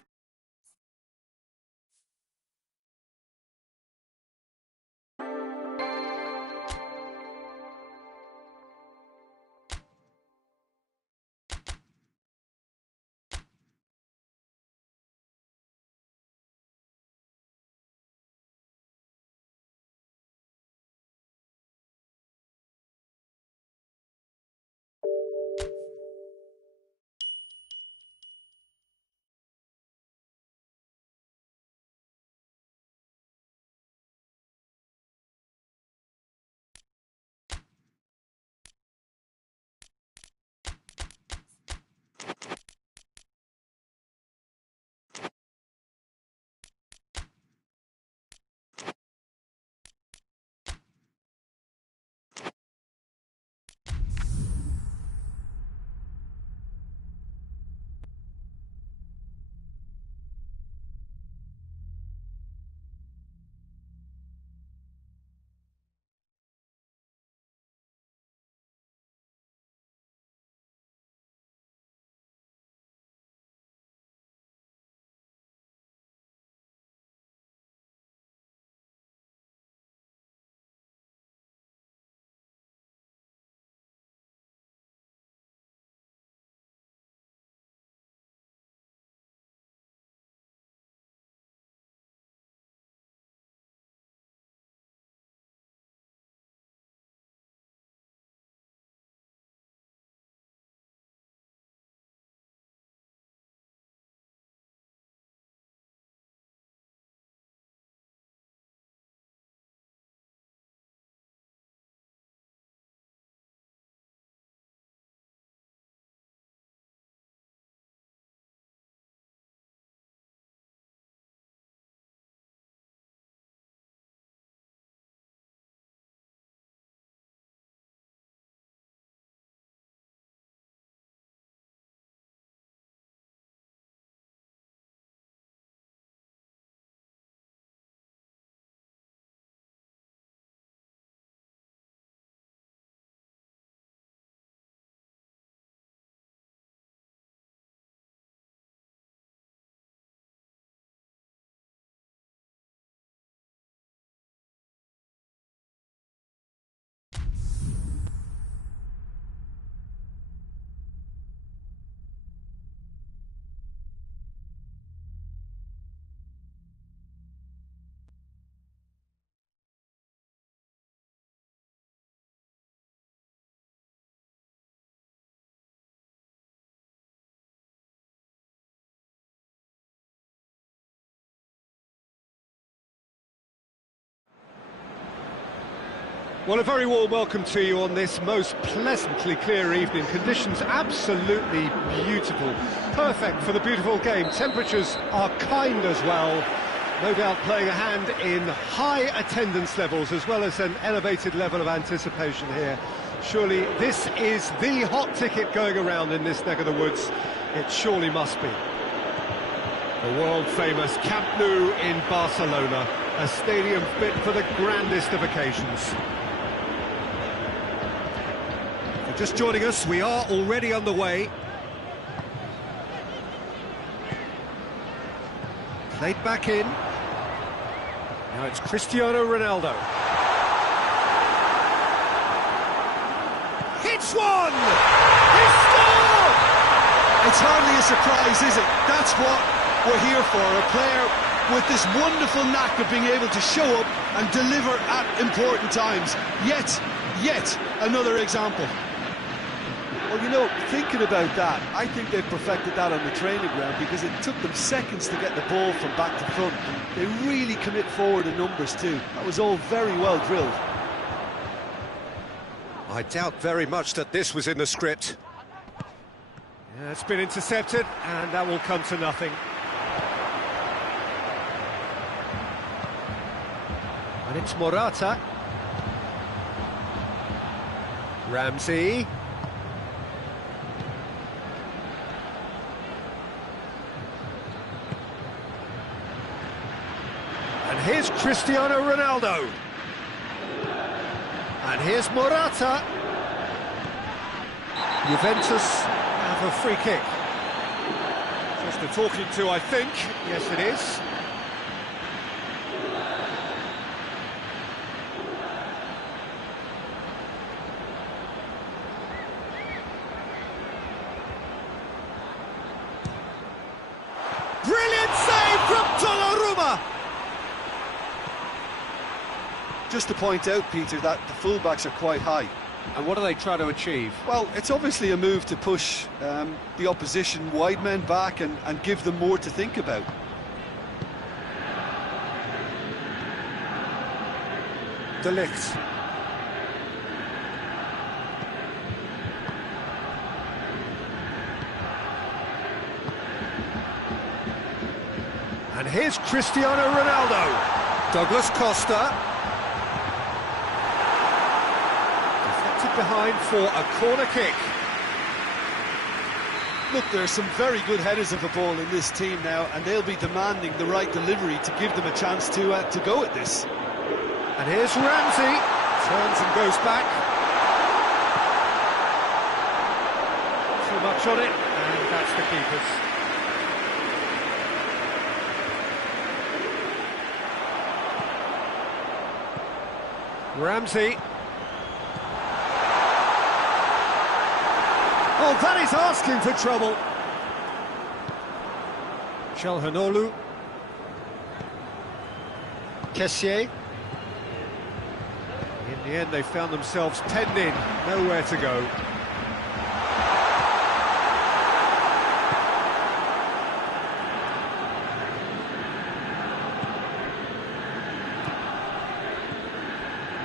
Well, a very warm welcome to you on this most pleasantly clear evening. Conditions absolutely beautiful. Perfect for the beautiful game. Temperatures are kind as well. No doubt playing a hand in high attendance levels as well as an elevated level of anticipation here. Surely this is the hot ticket going around in this neck of the woods. It surely must be. The world-famous Camp Nou in Barcelona, a stadium fit for the grandest of occasions. Just joining us, we are already underway. Played back in. Now it's Cristiano Ronaldo. Hits one! He scored! It's hardly a surprise, is it? That's what we're here for, a player with this wonderful knack of being able to show up and deliver at important times. Yet another example. Well, you know, thinking about that, I think they've perfected that on the training ground because it took them seconds to get the ball from back to front. They really commit forward in numbers too. That was all very well drilled. I doubt very much that this was in the script. Yeah, it's been intercepted, and that will come to nothing. And it's Morata. Ramsey. And here's Cristiano Ronaldo. And here's Morata. Juventus have a free kick. Just a talking to, I think. Yes, it is. Brilliant save from Donnarumma. Just to point out, Peter, that the fullbacks are quite high. And what are they trying to achieve? Well, it's obviously a move to push the opposition wide men back and give them more to think about. De Ligt. And here's Cristiano Ronaldo. Douglas Costa. Deflected behind for a corner kick. Look, there are some very good headers of the ball in this team now, and they'll be demanding the right delivery to give them a chance to go at this. And here's Ramsey. Turns and goes back. Too much on it, and that's the keeper's. Ramsey. Oh, that is asking for trouble. Çalhanoğlu. Kessié. In the end, they found themselves penned in, nowhere to go.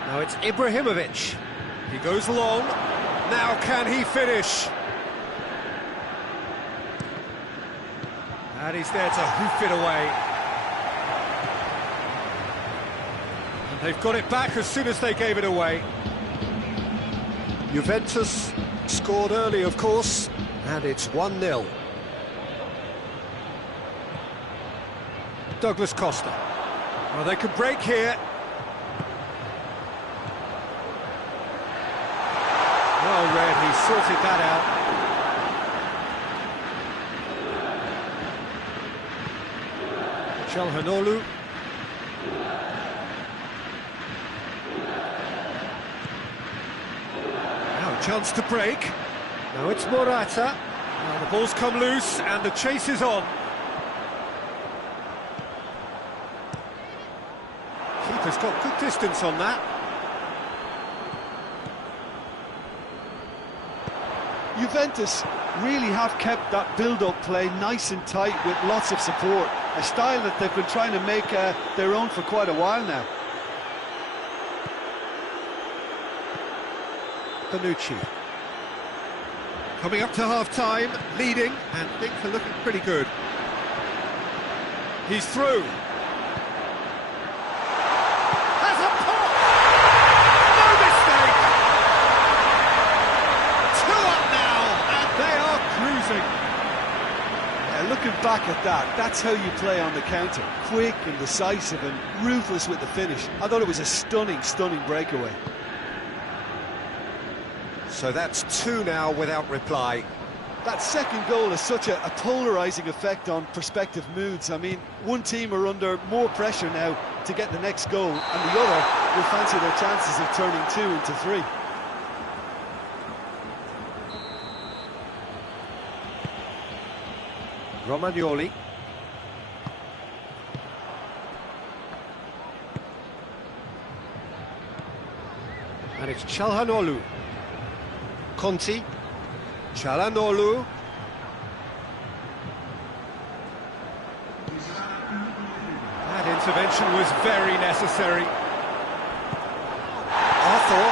Now it's Ibrahimovic. He goes long. Now can he finish? And he's there to hoof it away. And they've got it back as soon as they gave it away. Juventus scored early, of course, and it's 1-0. Douglas Costa. Well, they could break here. Well read, he sorted that out. Çalhanoğlu. Now a chance to break. Now it's Morata. Now the ball's come loose and the chase is on. Keeper's got good distance on that. Juventus really have kept that build-up play nice and tight with lots of support, a style that they've been trying to make their own for quite a while now. Bonucci. Coming up to half-time, leading, and things are looking pretty good. He's through. Has a pop! No mistake! 2 up now, and they are cruising. Yeah, looking back at that, that's how you play on the counter. Quick and decisive and ruthless with the finish. I thought it was a stunning, stunning breakaway. So that's 2 now without reply. That second goal has such a polarising effect on prospective moods. I mean, one team are under more pressure now to get the next goal, and the other will fancy their chances of turning 2 into 3. Romagnoli. And it's Çalhanoğlu. Conti. Çalhanoğlu. That intervention was very necessary. Arthur.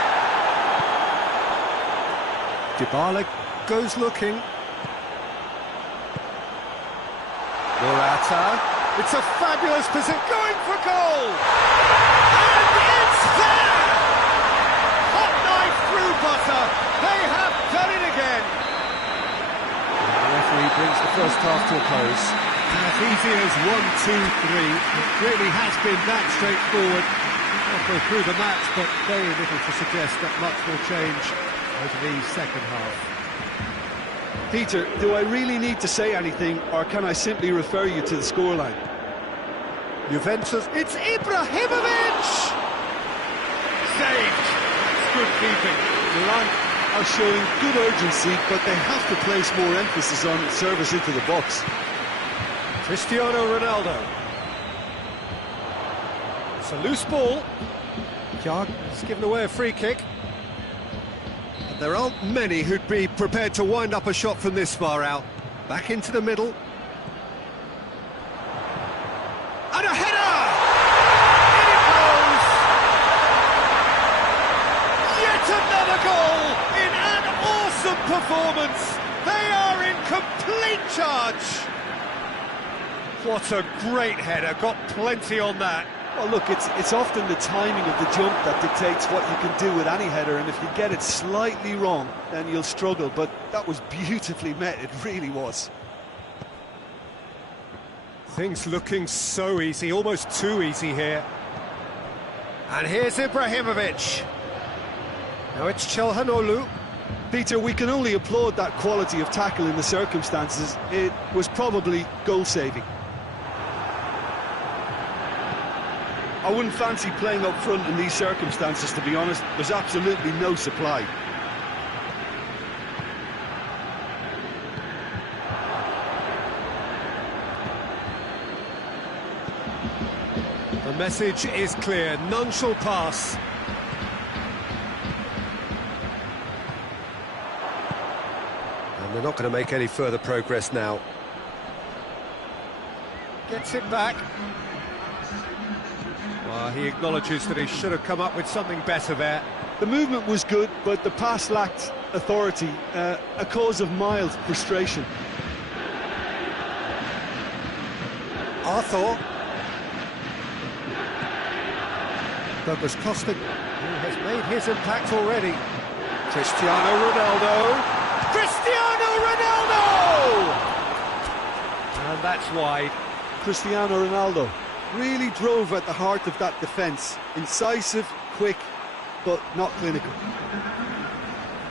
Dybala goes looking. Morata. It's a fabulous position. Going for goal! And it's there! Hot knife through butter. They have done it again. The referee brings the first half to a close. As easy as 1, 2, 3. It really has been that straightforward. Halfway through the match, but very little to suggest that much will change over the second half. Peter, do I really need to say anything, or can I simply refer you to the scoreline? Juventus, it's Ibrahimovic! Saved! It's good keeping. Milan are showing good urgency, but they have to place more emphasis on service into the box. Cristiano Ronaldo. It's a loose ball. Kjær has given away a free kick. And there aren't many who'd be prepared to wind up a shot from this far out. Back into the middle. And a header! In it goes! Yet another goal in an awesome performance. They are in complete charge. What a great header, got plenty on that. Well, look, it's often the timing of the jump that dictates what you can do with any header, and if you get it slightly wrong, then you'll struggle, but that was beautifully met, it really was. Things looking so easy, almost too easy here. And here's Ibrahimovic. Now it's Çalhanoğlu. Peter, we can only applaud that quality of tackle in the circumstances. It was probably goal-saving. I wouldn't fancy playing up front in these circumstances, to be honest. There's absolutely no supply. The message is clear, none shall pass. And they're not going to make any further progress now. Gets it back. Well, he acknowledges that he should have come up with something better there. The movement was good, but the pass lacked authority, a cause of mild frustration. Arthur. Douglas Costa, who has made his impact already. Cristiano Ronaldo. Cristiano Ronaldo! And that's wide. Cristiano Ronaldo really drove at the heart of that defence. Incisive, quick, but not clinical.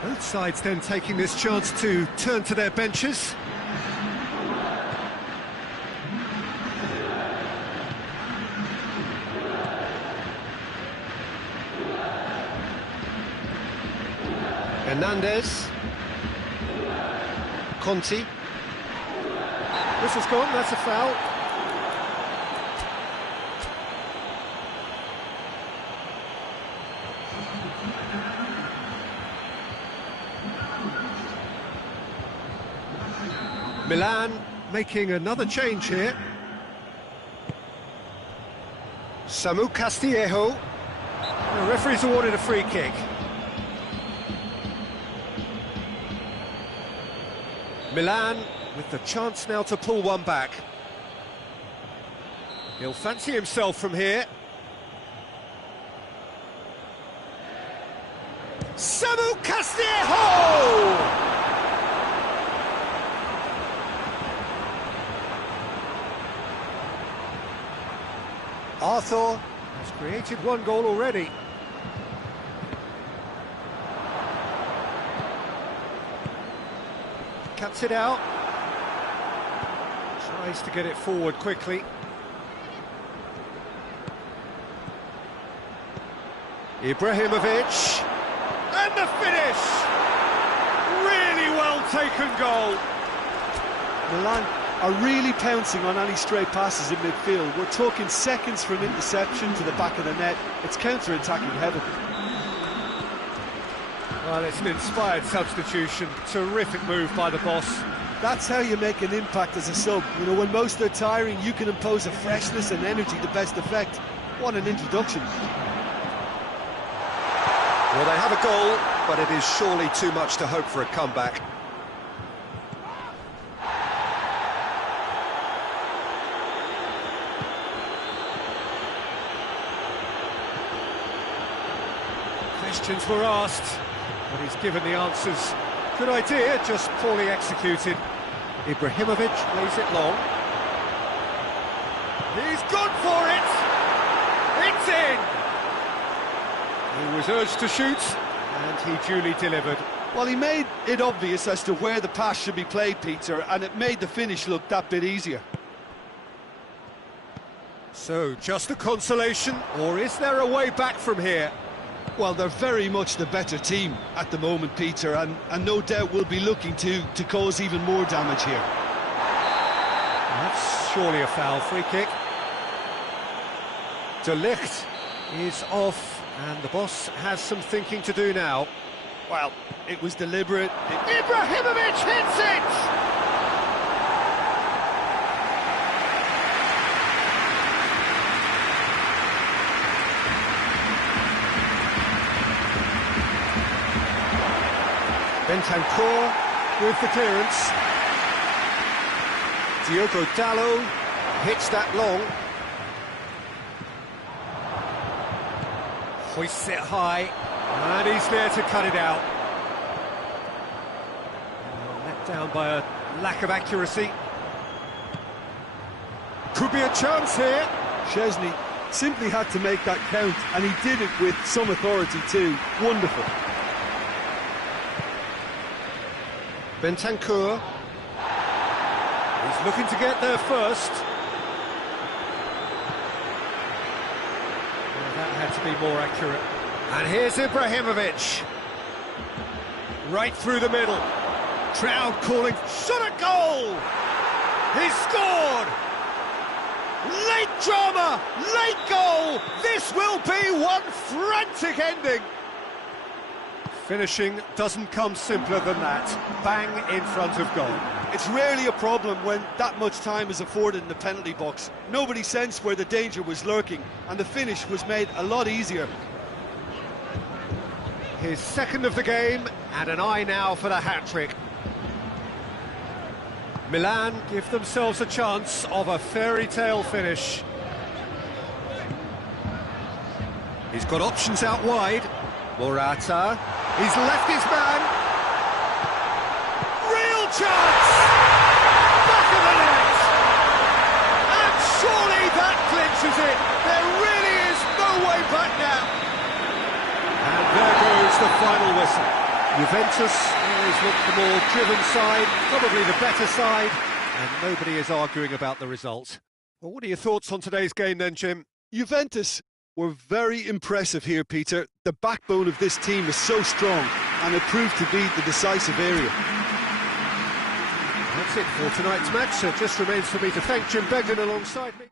Both sides then taking this chance to turn to their benches. Hernandez. Conti. This has gone, that's a foul. Milan making another change here. Samu Castillejo. The referee's awarded a free kick. Milan with the chance now to pull one back. He'll fancy himself from here. Samu Castillejo! Arthur has created one goal already. Cuts it out. Tries to get it forward quickly. Ibrahimovic. And the finish! Really well taken goal. Milan are really pouncing on any stray passes in midfield. We're talking seconds from interception to the back of the net. It's counter-attacking heaven. Well, it's an inspired substitution. Terrific move by the boss. That's how you make an impact as a sub. You know, when most are tiring, you can impose a freshness and energy to best effect. What an introduction. Well, they have a goal, but it is surely too much to hope for a comeback. Questions were asked, but he's given the answers. Good idea, just poorly executed. Ibrahimovic plays it long. He's gone for it! It's in! He was urged to shoot, and he duly delivered. Well, he made it obvious as to where the pass should be played, Peter, and it made the finish look that bit easier. So, just a consolation, or is there a way back from here? Well, they're very much the better team at the moment, Peter, and no doubt will be looking to cause even more damage here. That's surely a foul. Free kick. De Ligt is off, and the boss has some thinking to do now. Well, it was deliberate. Ibrahimovic hits it! Bentancur with the clearance. Diogo Dalot hits that long. Hoists it high, and he's there to cut it out. Let down by a lack of accuracy. Could be a chance here. Szczesny simply had to make that count, and he did it with some authority too. Wonderful. Bentancur. He's looking to get there first. Well, that had to be more accurate. And here's Ibrahimovic. Right through the middle. Crowd calling, shot a goal! He's scored! Late drama, late goal! This will be one frantic ending! Finishing doesn't come simpler than that. Bang in front of goal. It's rarely a problem when that much time is afforded in the penalty box. Nobody sensed where the danger was lurking, and the finish was made a lot easier. His second of the game, and an eye now for the hat-trick. Milan give themselves a chance of a fairy tale finish. He's got options out wide. Morata, he's left his man. Real chance! Back of the net! And surely that clinches it. There really is no way back now. And there goes the final whistle. Juventus always look the more driven side, probably the better side, and nobody is arguing about the result. Well, what are your thoughts on today's game then, Jim? Juventus were very impressive here, Peter. The backbone of this team is so strong, and it proved to be the decisive area. That's it for tonight's match, so it just remains for me to thank Jim Begden alongside me.